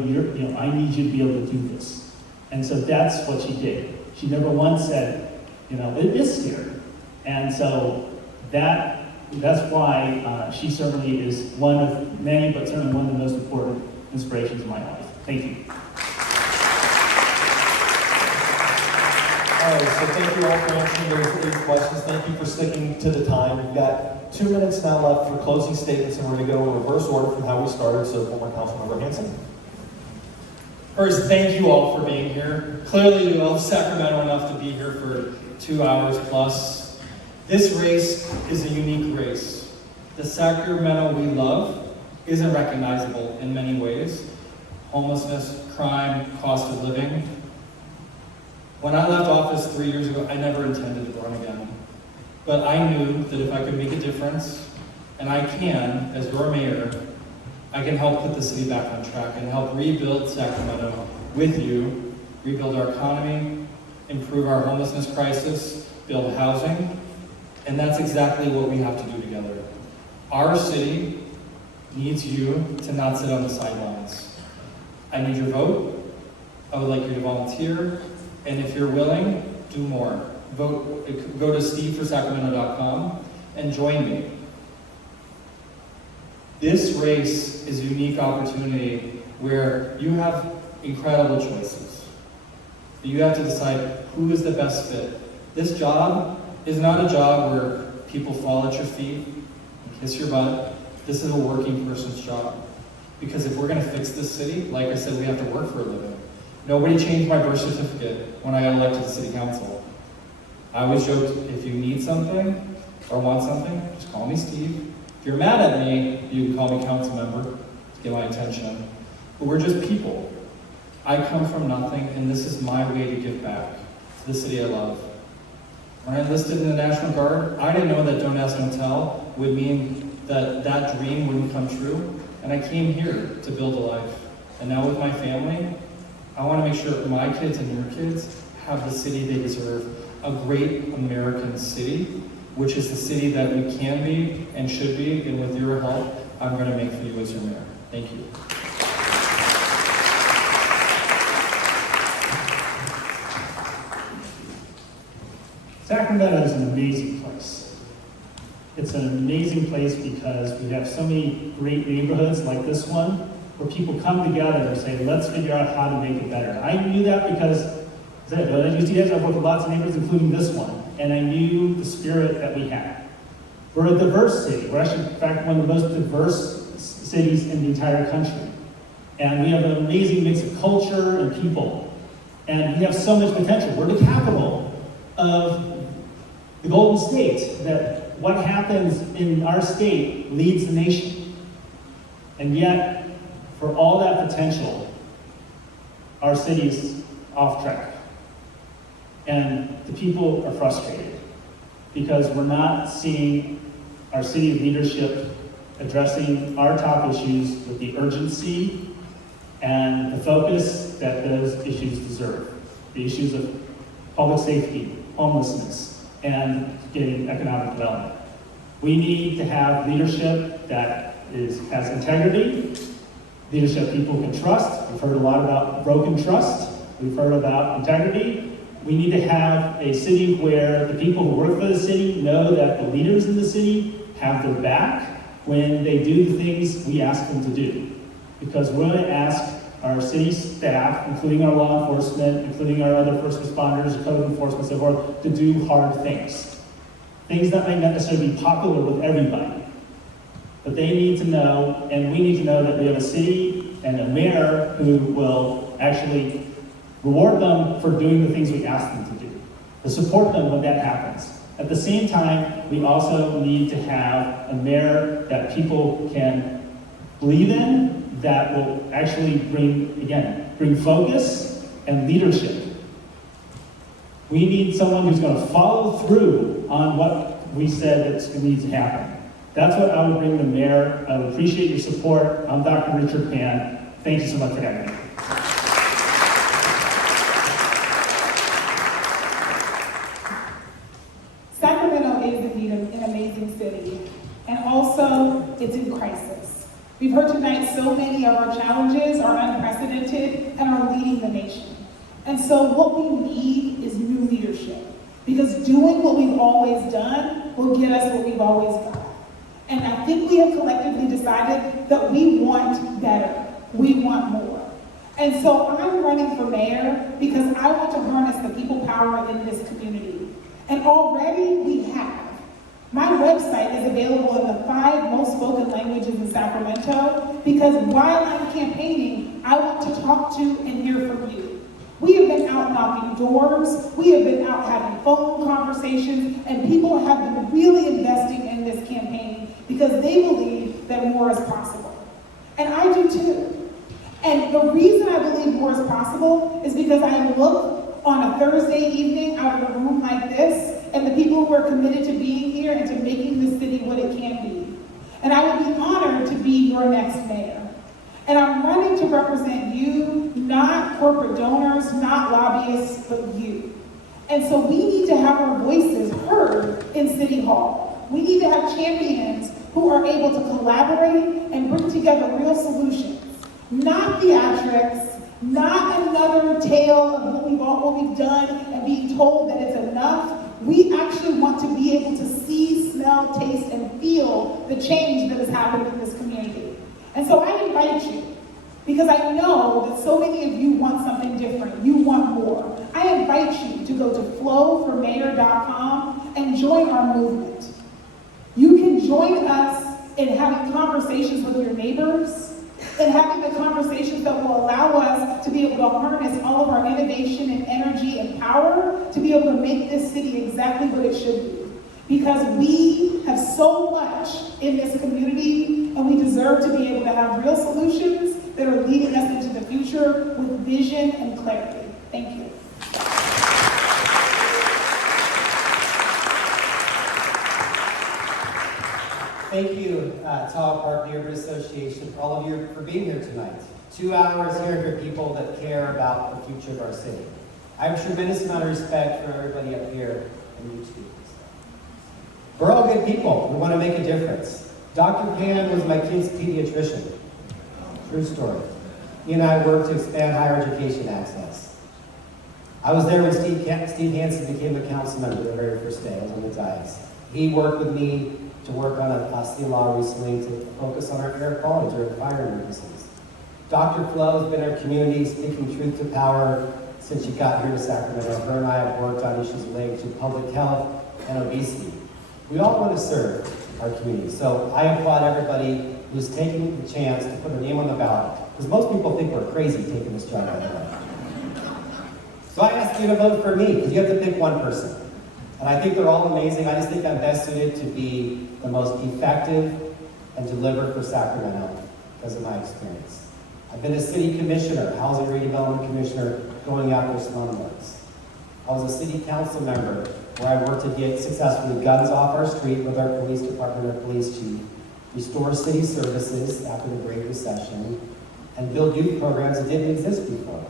I need you to be able to do this. And so that's what she did. She never once said, it is scary. And so that's why she certainly is one of many, but certainly one of the most important inspirations in my life. Thank you. All right, so thank you all for answering those 8 questions. Thank you for sticking to the time. We've got 2 minutes now left for closing statements, and we're going to go in reverse order from how we started. So, former Councilmember Hanson. First, thank you all for being here. Clearly, you love Sacramento enough to be here for 2 hours plus. This race is a unique race. The Sacramento we love isn't recognizable in many ways. Homelessness, crime, cost of living. When I left office 3 years ago, I never intended to run again. But I knew that if I could make a difference, and I can, as your mayor, I can help put the city back on track and help rebuild Sacramento with you, rebuild our economy, improve our homelessness crisis, build housing, and that's exactly what we have to do together. Our city needs you to not sit on the sidelines. I need your vote. I would like you to volunteer. And if you're willing, do more. Vote. Go to steveforsacramento.com and join me. This race is a unique opportunity where you have incredible choices. You have to decide who is the best fit. This job is not a job where people fall at your feet and kiss your butt. This is a working person's job. Because if we're going to fix this city, like I said, we have to work for a living. Nobody changed my birth certificate when I got elected to city council. I always joked, if you need something or want something, just call me Steve. If you're mad at me, you can call me council member to get my attention. But we're just people. I come from nothing, and this is my way to give back to the city I love. When I enlisted in the National Guard, I didn't know that Don't Ask, Don't Tell would mean that that dream wouldn't come true. And I came here to build a life. And now with my family, I want to make sure my kids and your kids have the city they deserve. A great American city, which is the city that we can be and should be, and with your help, I'm going to make for you as your mayor. Thank you. Sacramento is an amazing place. It's an amazing place because we have so many great neighborhoods like this one, where people come together and say, let's figure out how to make it better. I knew that because, as I said, at UCS, I've worked with lots of neighborhoods, including this one, and I knew the spirit that we had. We're a diverse city. We're actually, in fact, one of the most diverse cities in the entire country. And we have an amazing mix of culture and people. And we have so much potential. We're the capital of the Golden State, that what happens in our state leads the nation. And yet, for all that potential, our city is off track. And the people are frustrated because we're not seeing our city leadership addressing our top issues with the urgency and the focus that those issues deserve. The issues of public safety, homelessness, and getting economic development. We need to have leadership that has integrity, leadership people can trust. We've heard a lot about broken trust. We've heard about integrity. We need to have a city where the people who work for the city know that the leaders in the city have their back when they do the things we ask them to do. Because we're going to ask our city staff, including our law enforcement, including our other first responders, code enforcement, and so forth, to do hard things. Things that may not necessarily be popular with everybody. But they need to know, and we need to know, that we have a city and a mayor who will actually reward them for doing the things we ask them to do, to support them when that happens. At the same time, we also need to have a mayor that people can believe in, that will actually bring focus and leadership. We need someone who's going to follow through on what we said that needs to happen. That's what I would bring the mayor. I would appreciate your support. I'm Dr. Richard Pan. Thank you so much for having me. it's in crisis. We've heard tonight so many of our challenges are unprecedented and are leading the nation. And so what we need is new leadership, because doing what we've always done will get us what we've always got. And I think we have collectively decided that we want better, we want more. And so I'm running for mayor because I want to harness the people power in this community. And already we have. My website is available in the 5 most spoken languages in Sacramento, because while I'm campaigning, I want to talk to and hear from you. We have been out knocking doors, we have been out having phone conversations, and people have been really investing in this campaign because they believe that more is possible. And I do too. And the reason I believe more is possible is because I look on a Thursday evening out of a room like this, and the people who are committed to being here and to making this city what it can be. And I would be honored to be your next mayor. And I'm running to represent you, not corporate donors, not lobbyists, but you. And so we need to have our voices heard in City Hall. We need to have champions who are able to collaborate and bring together real solutions. Not theatrics, not another tale of what we've done and being told that it's enough. We actually want to be able to see, smell, taste, and feel the change that has happened in this community. And so I invite you, because I know that so many of you want something different. You want more. I invite you to go to flowformayor.com and join our movement. You can join us in having conversations with your neighbors, and having the conversations that will allow us to be able to harness all of our innovation and energy and power to be able to make this city exactly what it should be. Because we have so much in this community, and we deserve to be able to have real solutions that are leading us into the future with vision and clarity. Thank you. Thank you, Tahoe Park Neighborhood Association, for all of you for being here tonight. 2 hours hearing from people that care about the future of our city. I have a tremendous amount of respect for everybody up here and you students. We're all good people. We want to make a difference. Dr. Pan was my kid's pediatrician. True story. He and I worked to expand higher education access. I was there when Steve Hansen became a council member the very first day. I was on the dais. He worked with me to work on a state law recently to focus on our air quality during fire emergencies. Dr. Flo has been in our community speaking truth to power since she got here to Sacramento. Her and I have worked on issues related to public health and obesity. We all want to serve our community, so I applaud everybody who's taking the chance to put their name on the ballot, because most people think we're crazy taking this job, by the way. So I ask you to vote for me, because you have to pick one person. And I think they're all amazing. I just think I'm best suited to be the most effective and deliver for Sacramento because of my experience. I've been a city commissioner, housing redevelopment commissioner, going after slumlords. I was a city council member where I worked to get successfully guns off our street with our police department or police chief, restore city services after the Great Recession, and build youth programs that didn't exist before.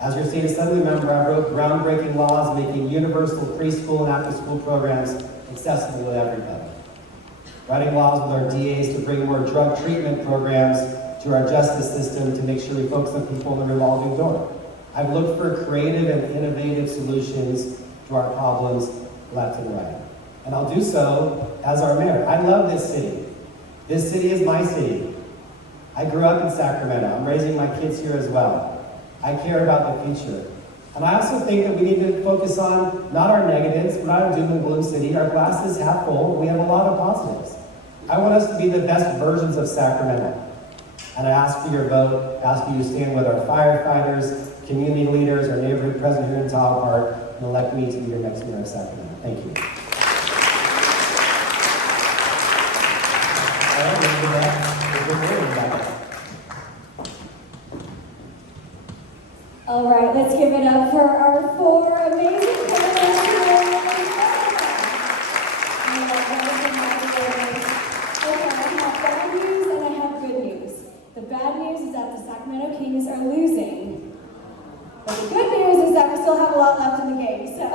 As your state assembly member, I wrote groundbreaking laws making universal preschool and after-school programs accessible to everybody. Writing laws with our DAs to bring more drug treatment programs to our justice system to make sure we focus on people in the revolving door. I've looked for creative and innovative solutions to our problems left and right. And I'll do so as our mayor. I love this city. This city is my city. I grew up in Sacramento. I'm raising my kids here as well. I care about the future. And I also think that we need to focus on not our negatives, we're not a doom and gloom city. Our glass is half full, we have a lot of positives. I want us to be the best versions of Sacramento. And I ask for your vote, ask you to stand with our firefighters, community leaders, our neighborhood president here in Tahoe Park, and elect me to be your next mayor of Sacramento. Thank you. All right, let's give it up for our 4 amazing candidates today. Okay, I have bad news and I have good news. The bad news is that the Sacramento Kings are losing. But the good news is that we still have a lot left in the game, so.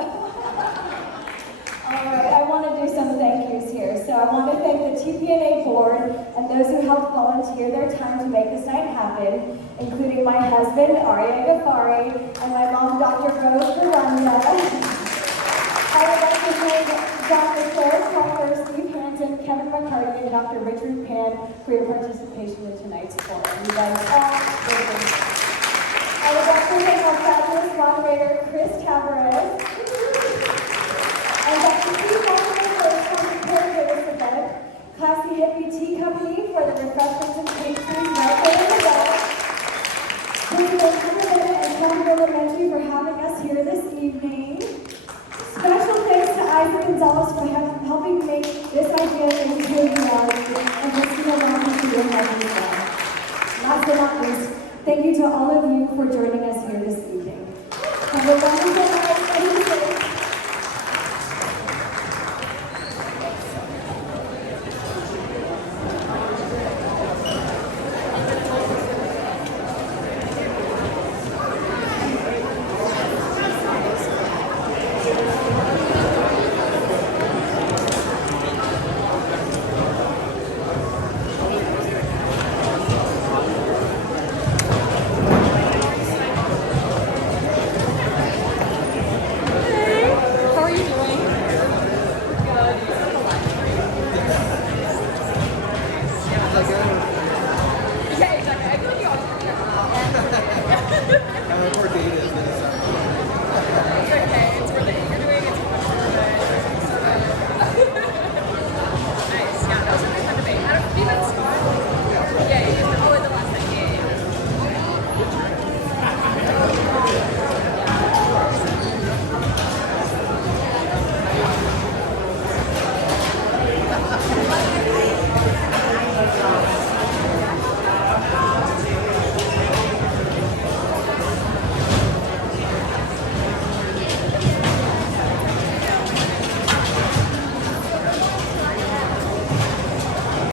All right, I want to do some thank yous here. So I want to thank the TPNA board and those who helped volunteer their time to make this night happen, including my husband, Arya Ghaffari, and my mom, Dr. Rose Veranda. I would like to thank Dr. Claire Crawford, Steve Hansen, Kevin McCarty, and Dr. Richard Pan for your participation in tonight's forum. You guys all did it. I would like to thank our fabulous moderator, Chris Tavares, and Dr. Steve Walker for his preparing this event, Classy Hippie Tea Company for the refreshments and pastries right there in the back, Principal Cumberland and County Elementary for having us here this evening. Special thanks to Isaac Gonzalez for helping make this idea into a reality and listening along to your head as well. Last but not least, thank you to all of you for joining